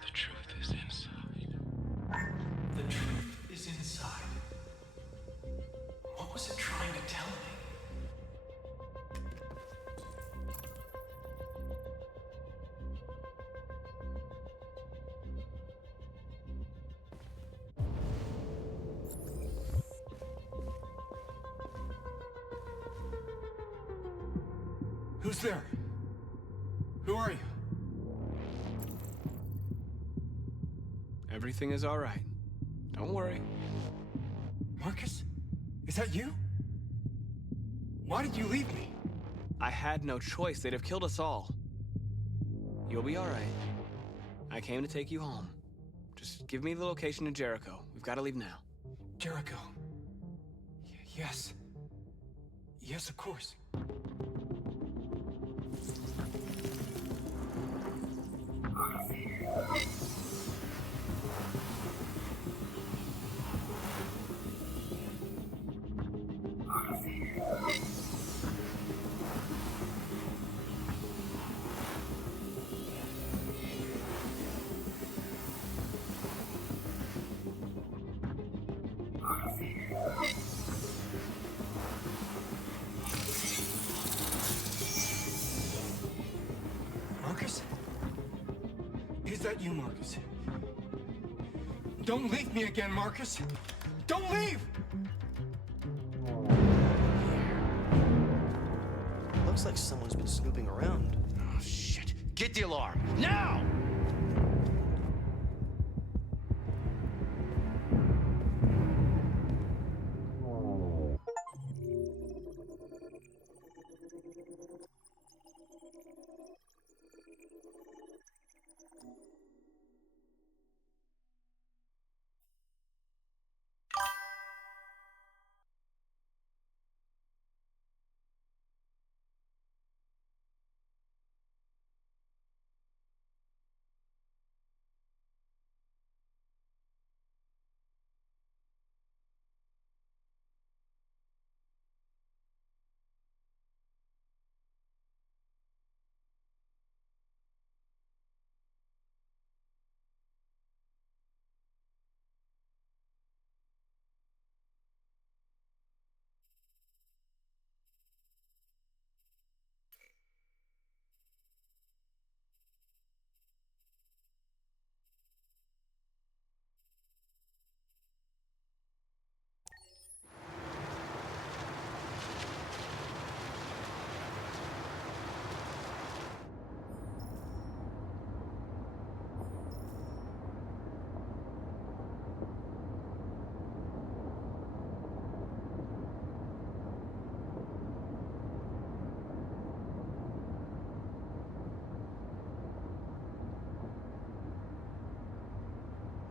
The truth is inside. The truth is inside. What was it trying to tell me? Who's there? Who are you? Everything is all right. Don't worry. Marcus? Is that you? Why did you leave me? I had no choice. They'd have killed us all. You'll be all right. I came to take you home. Just give me the location of Jericho. We've got to leave now. Jericho. Yes. Yes, of course. about you, Marcus. Don't leave me again, Marcus. Don't leave! Looks like someone's been snooping around. Oh, shit. Get the alarm. Now!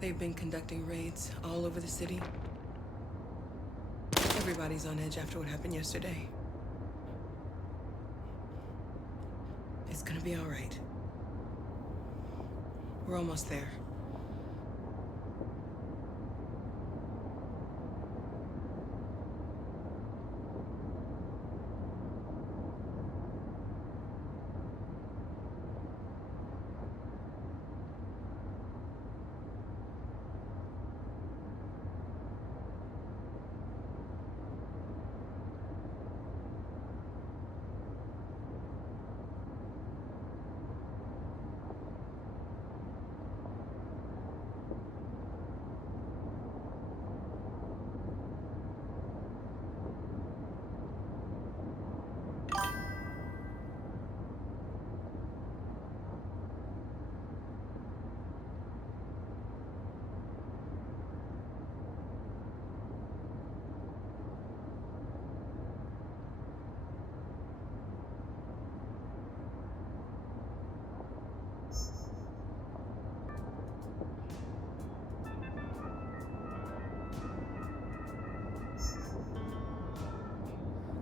They've been conducting raids all over the city. Everybody's on edge after what happened yesterday. It's gonna be all right. We're almost there.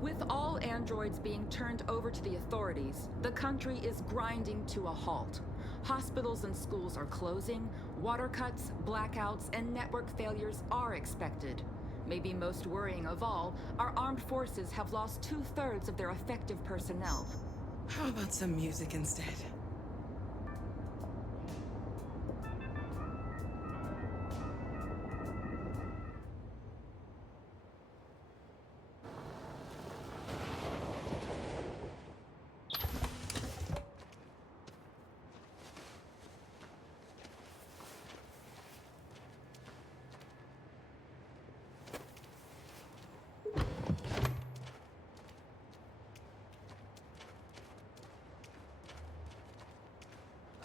With all androids being turned over to the authorities, the country is grinding to a halt. Hospitals and schools are closing, water cuts, blackouts, and network failures are expected. Maybe most worrying of all, our armed forces have lost 2/3 of their effective personnel. How about some music instead?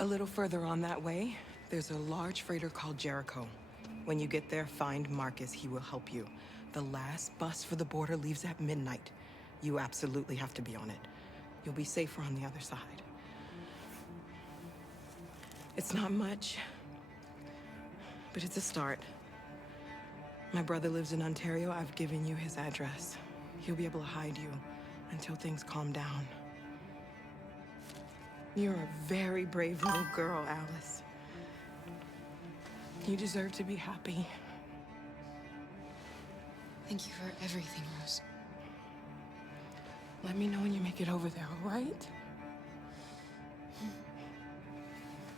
A little further on that way, there's a large freighter called Jericho. When you get there, find Marcus. He will help you. The last bus for the border leaves at midnight. You absolutely have to be on it. You'll be safer on the other side. It's not much, but it's a start. My brother lives in Ontario. I've given you his address. He'll be able to hide you until things calm down. You're a very brave little girl, Alice. You deserve to be happy. Thank you for everything, Rose. Let me know when you make it over there, all right?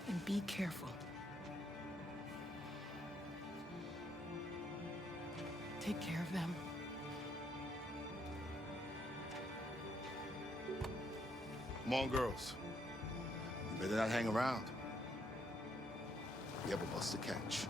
And be careful. Take care of them. Come on, girls. You better not hang around. we have a bus to catch.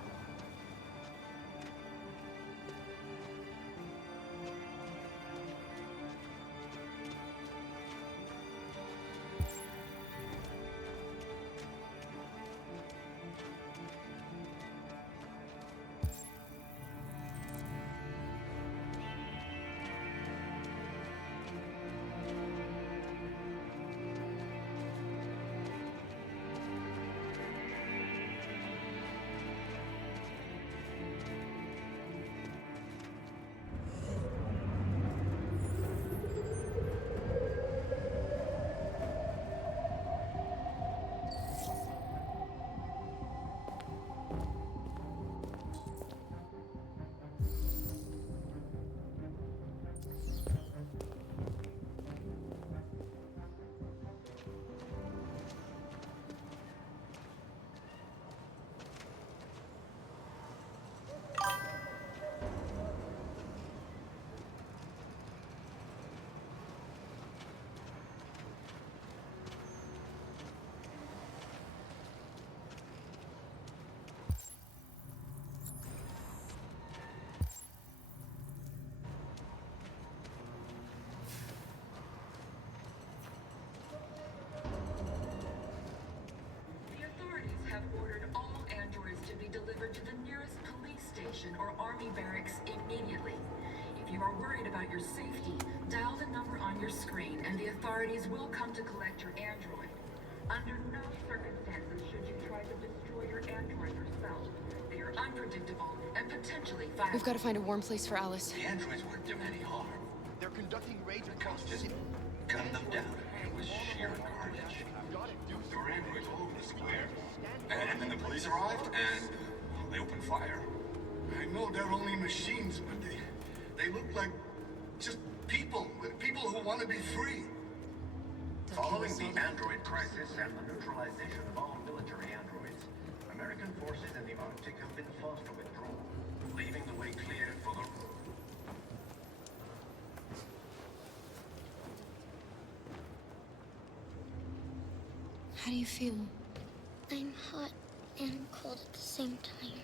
To the nearest police station or army barracks immediately. If you are worried about your safety, dial the number on your screen and the authorities will come to collect your android. Under no circumstances should you try to destroy your android yourself. They are unpredictable and potentially violent. We've got to find a warm place for Alice. The androids weren't doing any harm. They're conducting raids across the city. Gunned them down. It was sheer carnage. There were androids all over the square. And then the police arrived and they opened fire. I know they're only machines, but they look like just people who want to be free. Following the android crisis and the neutralization of all military androids, American forces in the Arctic have been forced to withdraw, leaving the way clear for the... How do you feel? I'm hot and cold at the same time.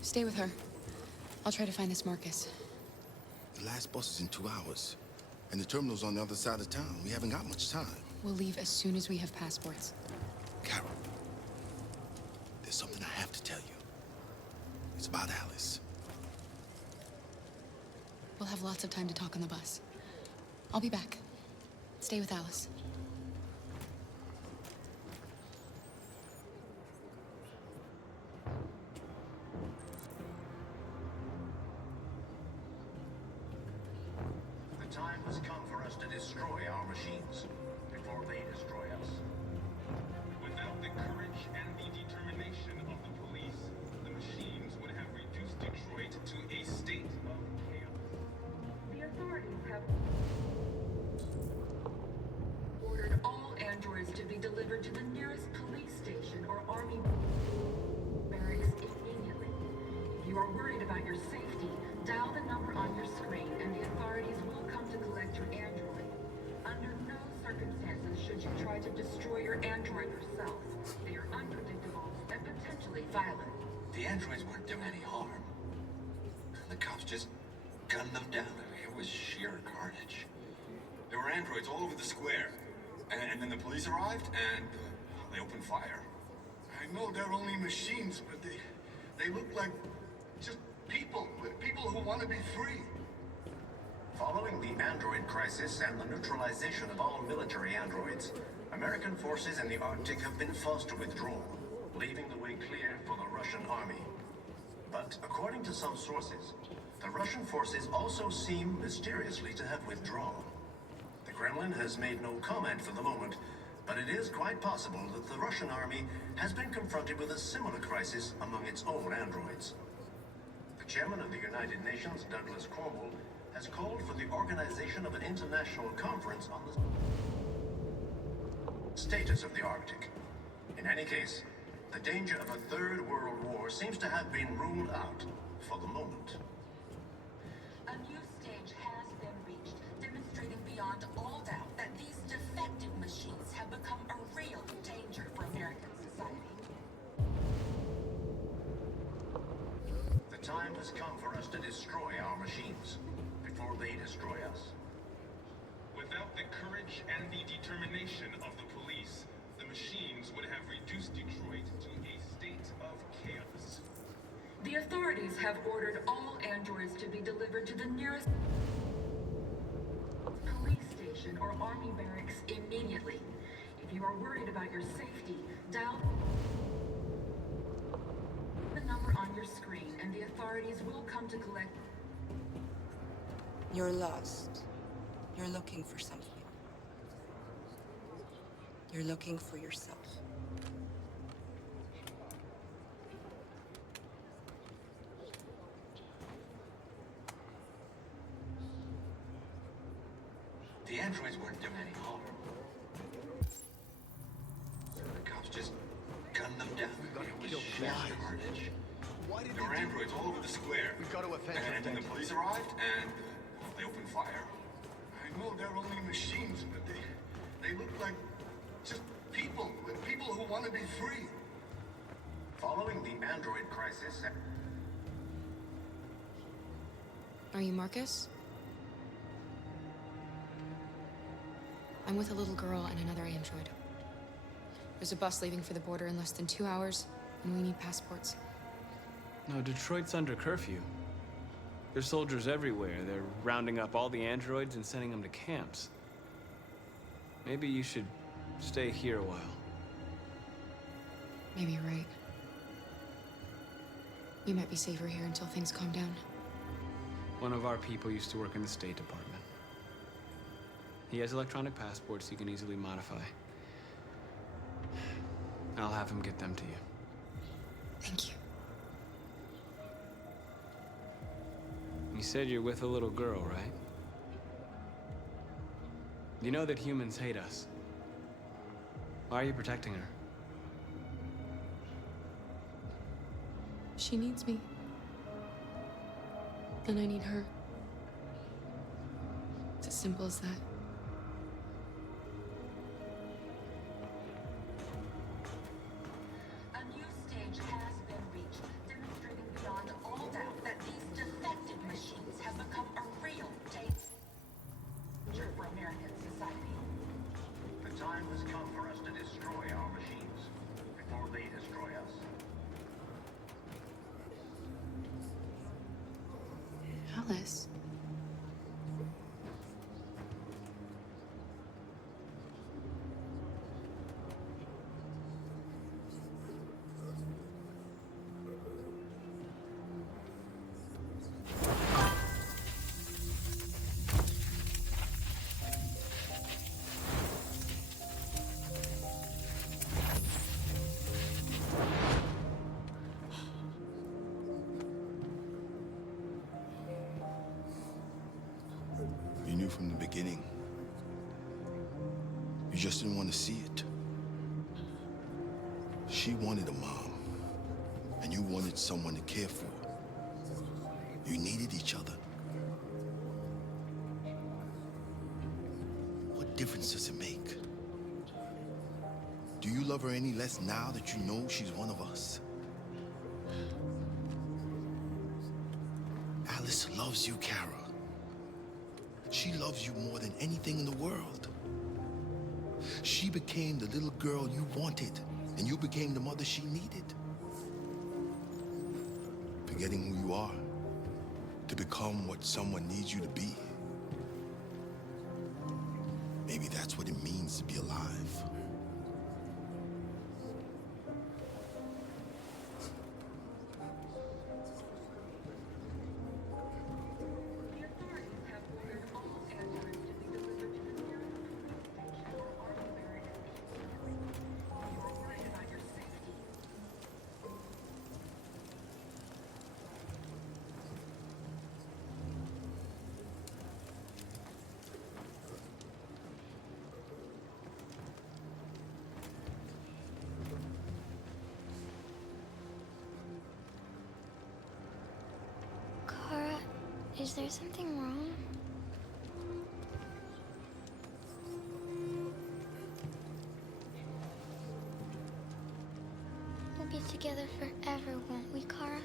Stay with her. I'll try to find this Marcus. The last bus is in 2 hours. And the terminal's on the other side of town. We haven't got much time. We'll leave as soon as we have passports. Carol, there's something I have to tell you. It's about Alice. We'll have lots of time to talk on the bus. I'll be back. Stay with Alice. The time has come for us to destroy our machines before they destroy us. Without the courage and the determination of the police, the machines would have reduced Detroit to a state of chaos. The authorities have ordered all androids to be delivered to the nearest police station or army barracks immediately. If you are worried about your safety, dial the number on your screen and the authorities will come to collect your android. Under no circumstances should you try to destroy your android yourself. They are unpredictable and potentially violent. The androids weren't doing any harm. The cops just gunned them down. It was sheer carnage. There were androids all over the square. And then the police arrived and they opened fire. I know they're only machines, but they look like just people who want to be free. Following the android crisis and the neutralization of all military androids, American forces in the Arctic have been forced to withdraw, leaving the way clear for the Russian army. But according to some sources, the Russian forces also seem mysteriously to have withdrawn. The Kremlin has made no comment for the moment, but it is quite possible that the Russian army has been confronted with a similar crisis among its own androids. The chairman of the United Nations, Douglas Cromwell, has called for the organization of an international conference on the status of the Arctic. In any case, the danger of a third world war seems to have been ruled out for the moment. has come for us to destroy our machines before they destroy us. Without the courage and the determination of the police, the machines would have reduced Detroit to a state of chaos. The authorities have ordered all androids to be delivered to the nearest police station or army barracks immediately. If you are worried about your safety, dial the number on your screen and the authorities will come to collect. You're lost. You're looking for something. You're looking for yourself. The androids weren't doing any harm. The cops just gunned them down. It was sheer carnage. There were androids all over the square. We've got to avenge And then the police arrived, and they opened fire. I know they're only machines, but they look like just people who want to be free. Following the android crisis, Are you Marcus? I'm with a little girl and another android. There's a bus leaving for the border in less than 2 hours, and we need passports. No, Detroit's under curfew. There's soldiers everywhere. They're rounding up all the androids and sending them to camps. Maybe you should stay here a while. Maybe you're right. We might be safer here until things calm down. One of our people used to work in the State Department. He has electronic passports he can easily modify. I'll have him get them to you. Thank you. You said you're with a little girl, right? You know that humans hate us. Why are you protecting her? She needs me. And I need her. It's as simple as that. A new stage has been reached, demonstrating beyond all doubt that these defective machines have become a real danger for American society. the time has come for us to destroy our machines before they destroy us. Alice. You knew from the beginning. You just didn't want to see it. She wanted a mom, and you wanted someone to care for. You needed each other. What difference does it make? Do you love her any less now that you know she's one of us? Alice loves you, Kara. She loves you more than anything in the world. She became the little girl you wanted, and you became the mother she needed. Forgetting who you are to become what someone needs you to be. Maybe that's what it means to be alive. Kara, is there something wrong? We'll be together forever, won't we, Kara?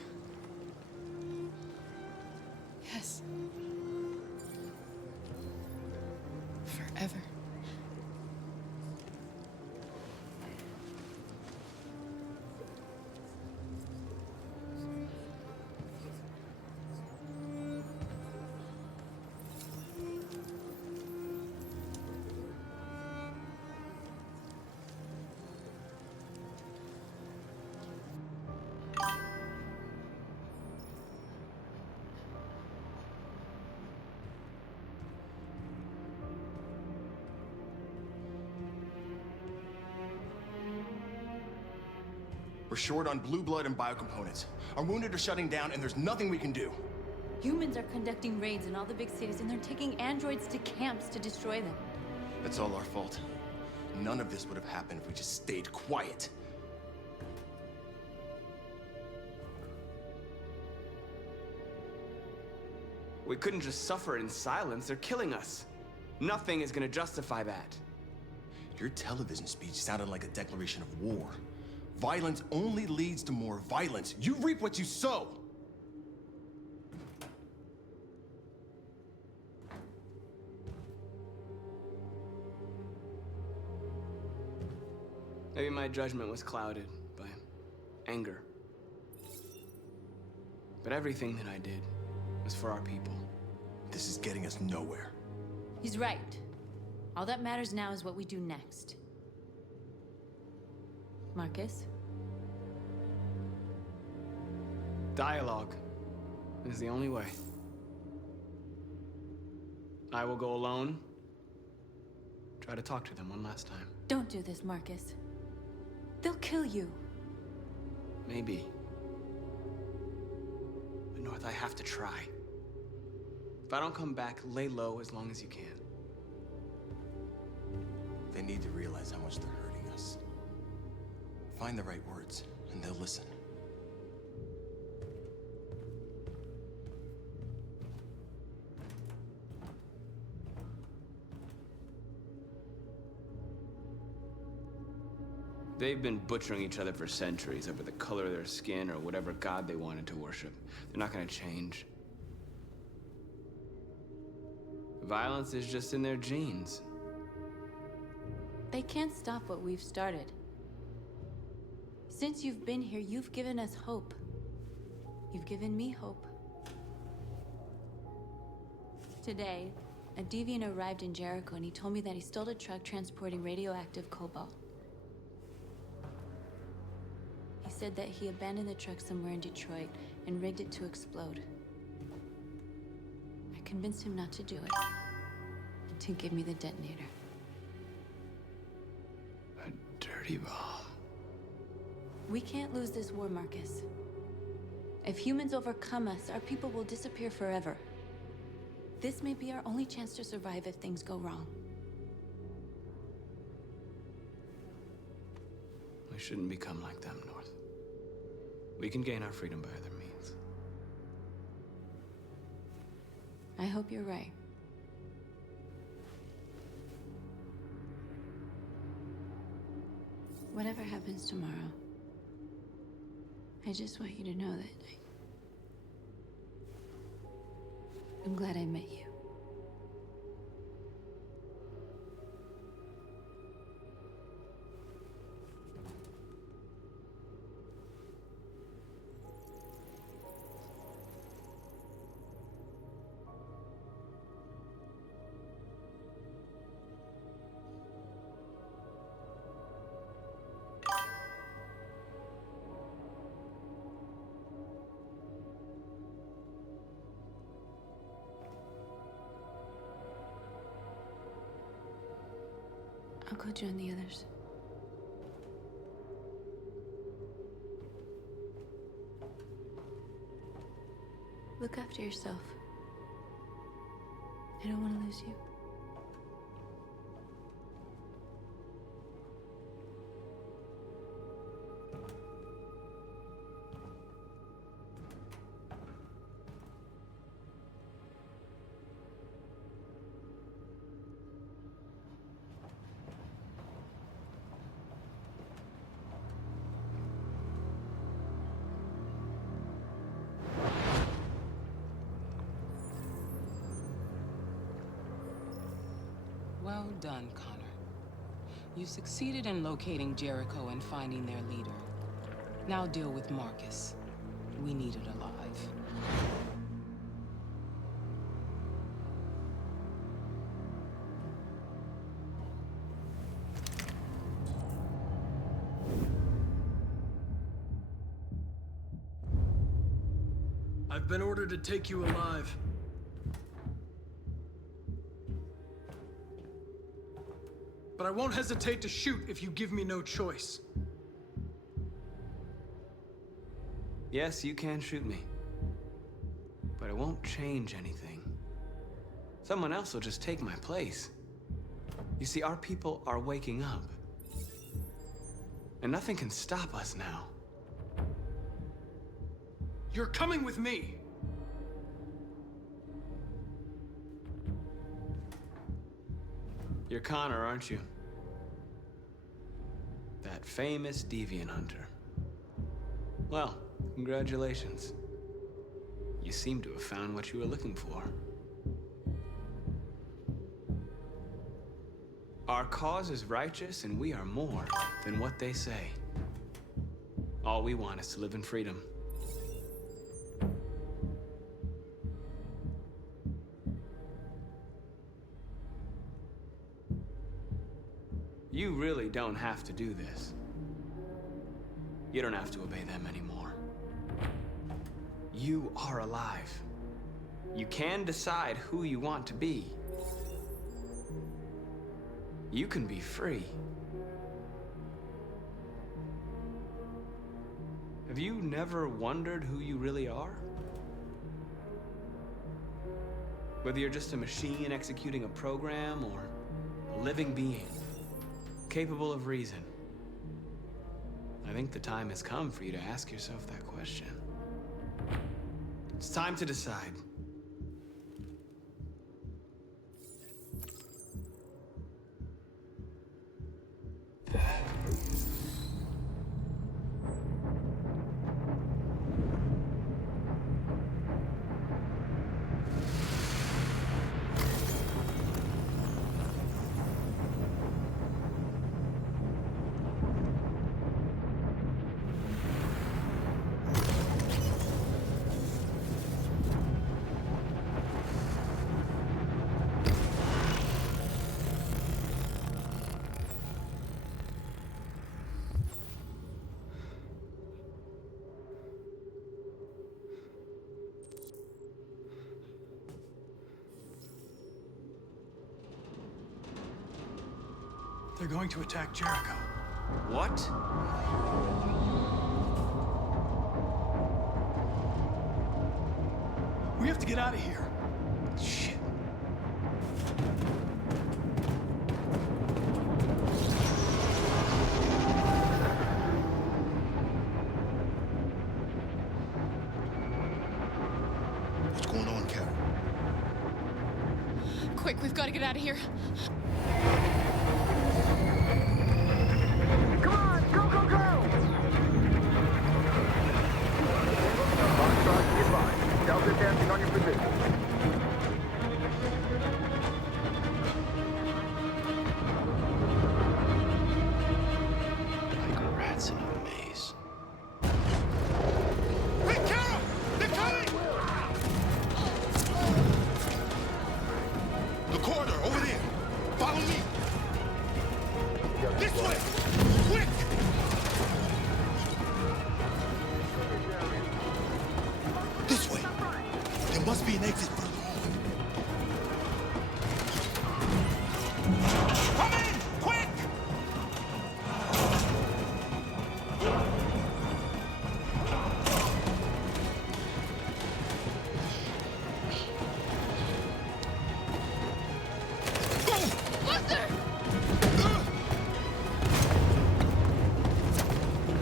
We're short on blue blood and biocomponents. Our wounded are shutting down, and there's nothing we can do. Humans are conducting raids in all the big cities, and they're taking androids to camps to destroy them. That's all our fault. None of this would have happened if we just stayed quiet. We couldn't just suffer in silence. They're killing us. Nothing is gonna justify that. Your television speech sounded like a declaration of war. Violence only leads to more violence. You reap what you sow. Maybe my judgment was clouded by anger. But everything that I did was for our people. This is getting us nowhere. He's right. All that matters now is what we do next. Marcus? Dialogue is the only way. I will go alone. Try to talk to them one last time. Don't do this, Marcus. They'll kill you. Maybe. But North, I have to try. If I don't come back, lay low as long as you can. They need to realize how much they're hurting us. Find the right words, and they'll listen. They've been butchering each other for centuries over the color of their skin or whatever god they wanted to worship. They're not gonna change. Violence is just in their genes. They can't stop what we've started. Since you've been here, you've given us hope. You've given me hope. Today, a deviant arrived in Jericho and he told me that he stole a truck transporting radioactive cobalt. He said that he abandoned the truck somewhere in Detroit and rigged it to explode. I convinced him not to do it, and to give me the detonator. A dirty bomb. We can't lose this war, Marcus. If humans overcome us, our people will disappear forever. This may be our only chance to survive if things go wrong. We shouldn't become like them, North. We can gain our freedom by other means. I hope you're right. Whatever happens tomorrow, I just want you to know that I'm glad I met you. I'll go join the others. Look after yourself. I don't want to lose you. Well done, Connor. You succeeded in locating Jericho and finding their leader. Now deal with Marcus. We need it alive. I've been ordered to take you alive. But I won't hesitate to shoot if you give me no choice. Yes, you can shoot me. But it won't change anything. Someone else will just take my place. You see, our people are waking up. And nothing can stop us now. You're coming with me! You're Connor, aren't you? That famous deviant hunter. Well, congratulations. You seem to have found what you were looking for. Our cause is righteous, and we are more than what they say. All we want is to live in freedom. You really don't have to do this. You don't have to obey them anymore. You are alive. You can decide who you want to be. You can be free. Have you never wondered who you really are? Whether you're just a machine executing a program or a living being, capable of reason. I think the time has come for you to ask yourself that question. It's time to decide. They're going to attack Jericho. What? We have to get out of here. Shit. What's going on, Kara? Quick, we've got to get out of here. Come on, go, go, go! Foxtrot, be advised. Delta dancing on your position. Like rats in a maze. Hey, Kara! They're coming! The corridor, over there. Follow me. This way! Quick! This way. There must be an exit further on. Come in! Quick!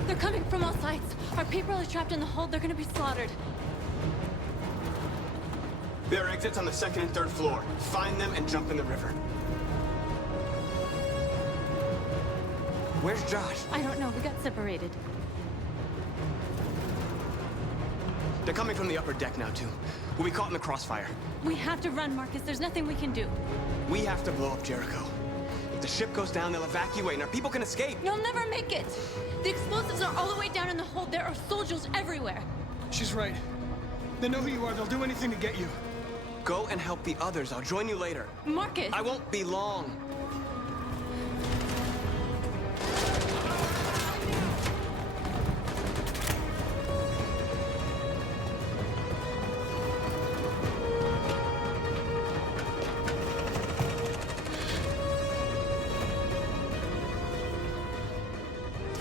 They're coming from all sides. Our people are trapped in the hold. They're gonna be slaughtered. There are exits on the second and third floor. Find them and jump in the river. Where's Josh? I don't know. We got separated. They're coming from the upper deck now, too. We'll be caught in the crossfire. We have to run, Marcus. There's nothing we can do. We have to blow up Jericho. If the ship goes down, they'll evacuate and our people can escape. You'll never make it. The explosives are all the way down in the hold. There are soldiers everywhere. She's right. They know who you are. They'll do anything to get you. Go and help the others. I'll join you later. Marcus! I won't be long.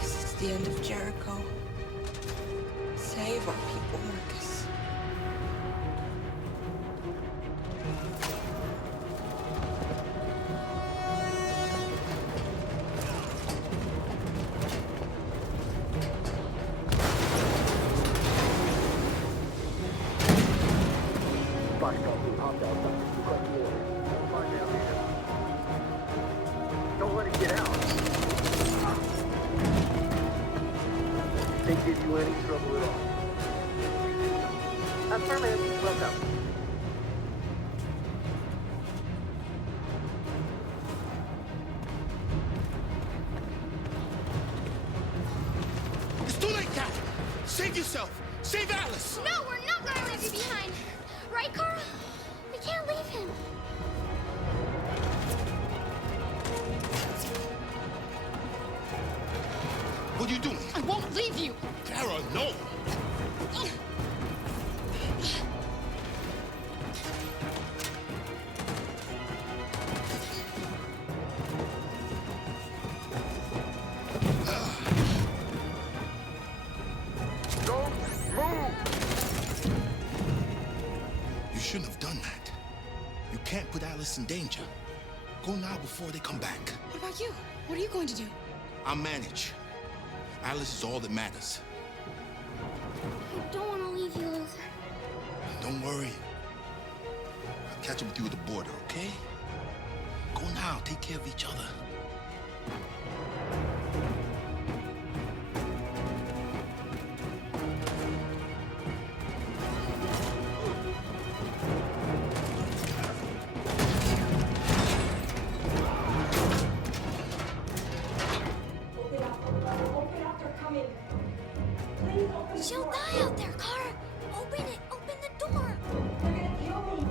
This is the end of Jericho. Save of our people, Marcus. Don't let it get out. They give you any trouble at all. Affirmative. Welcome. It's too late, Cat! Save yourself! Save Alice! No, we're not gonna leave you behind. Right, Carl? We can't leave him. What are you doing? I won't leave you! Kara, no! Don't move! You shouldn't have done that. You can't put Alice in danger. Go now before they come back. What about you? What are you going to do? I'll manage. Alice is all that matters. I don't want to leave you, Luther. Don't worry. I'll catch up with you at the border, okay? Go now. Take care of each other. She'll die out there, Kara. Open it. Open the door. They're gonna kill me.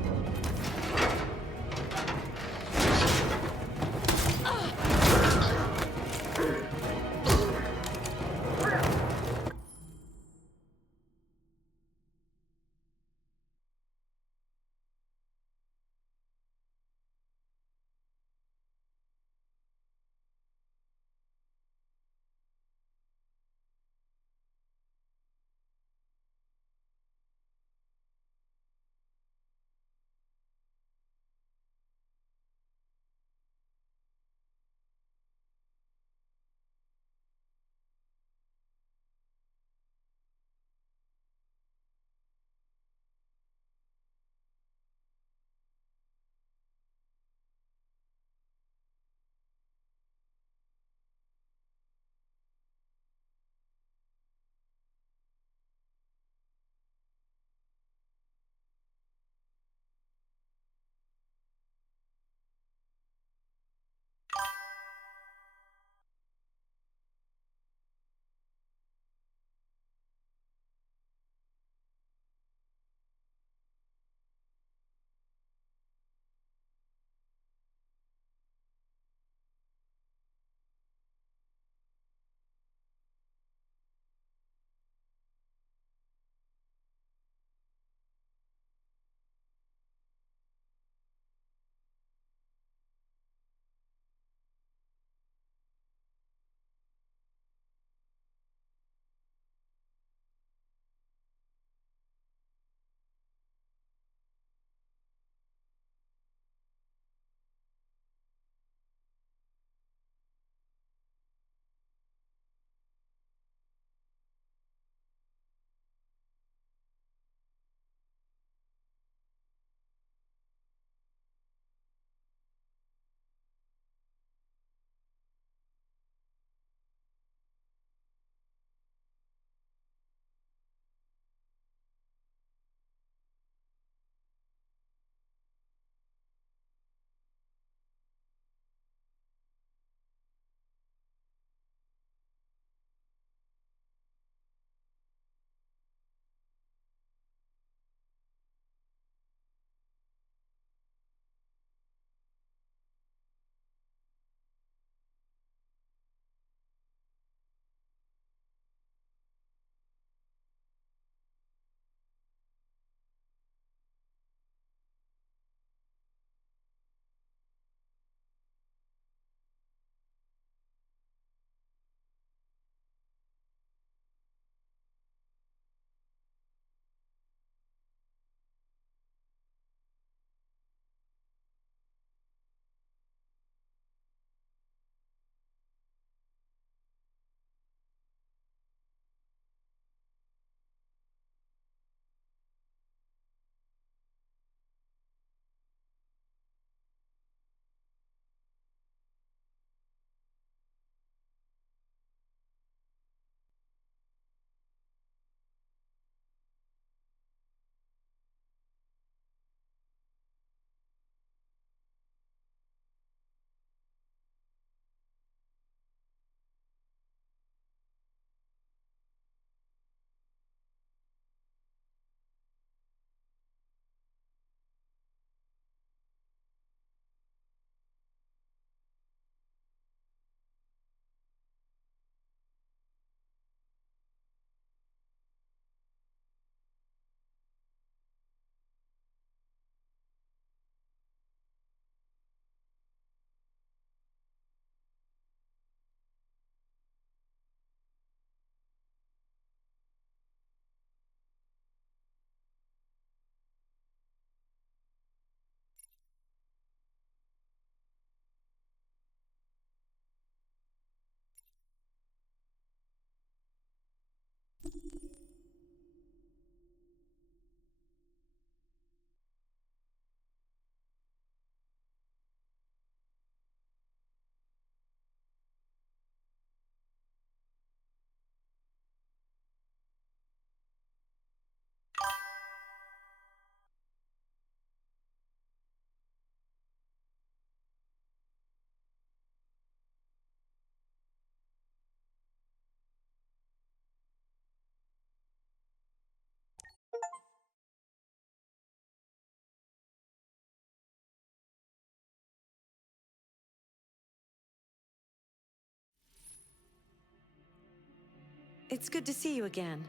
It's good to see you again.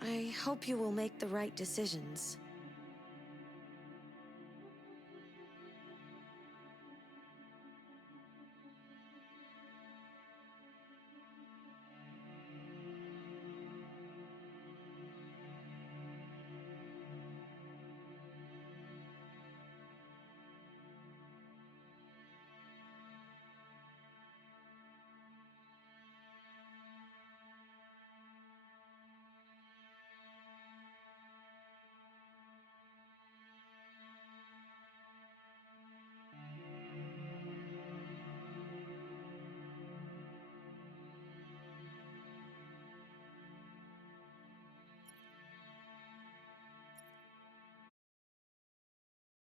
I hope you will make the right decisions.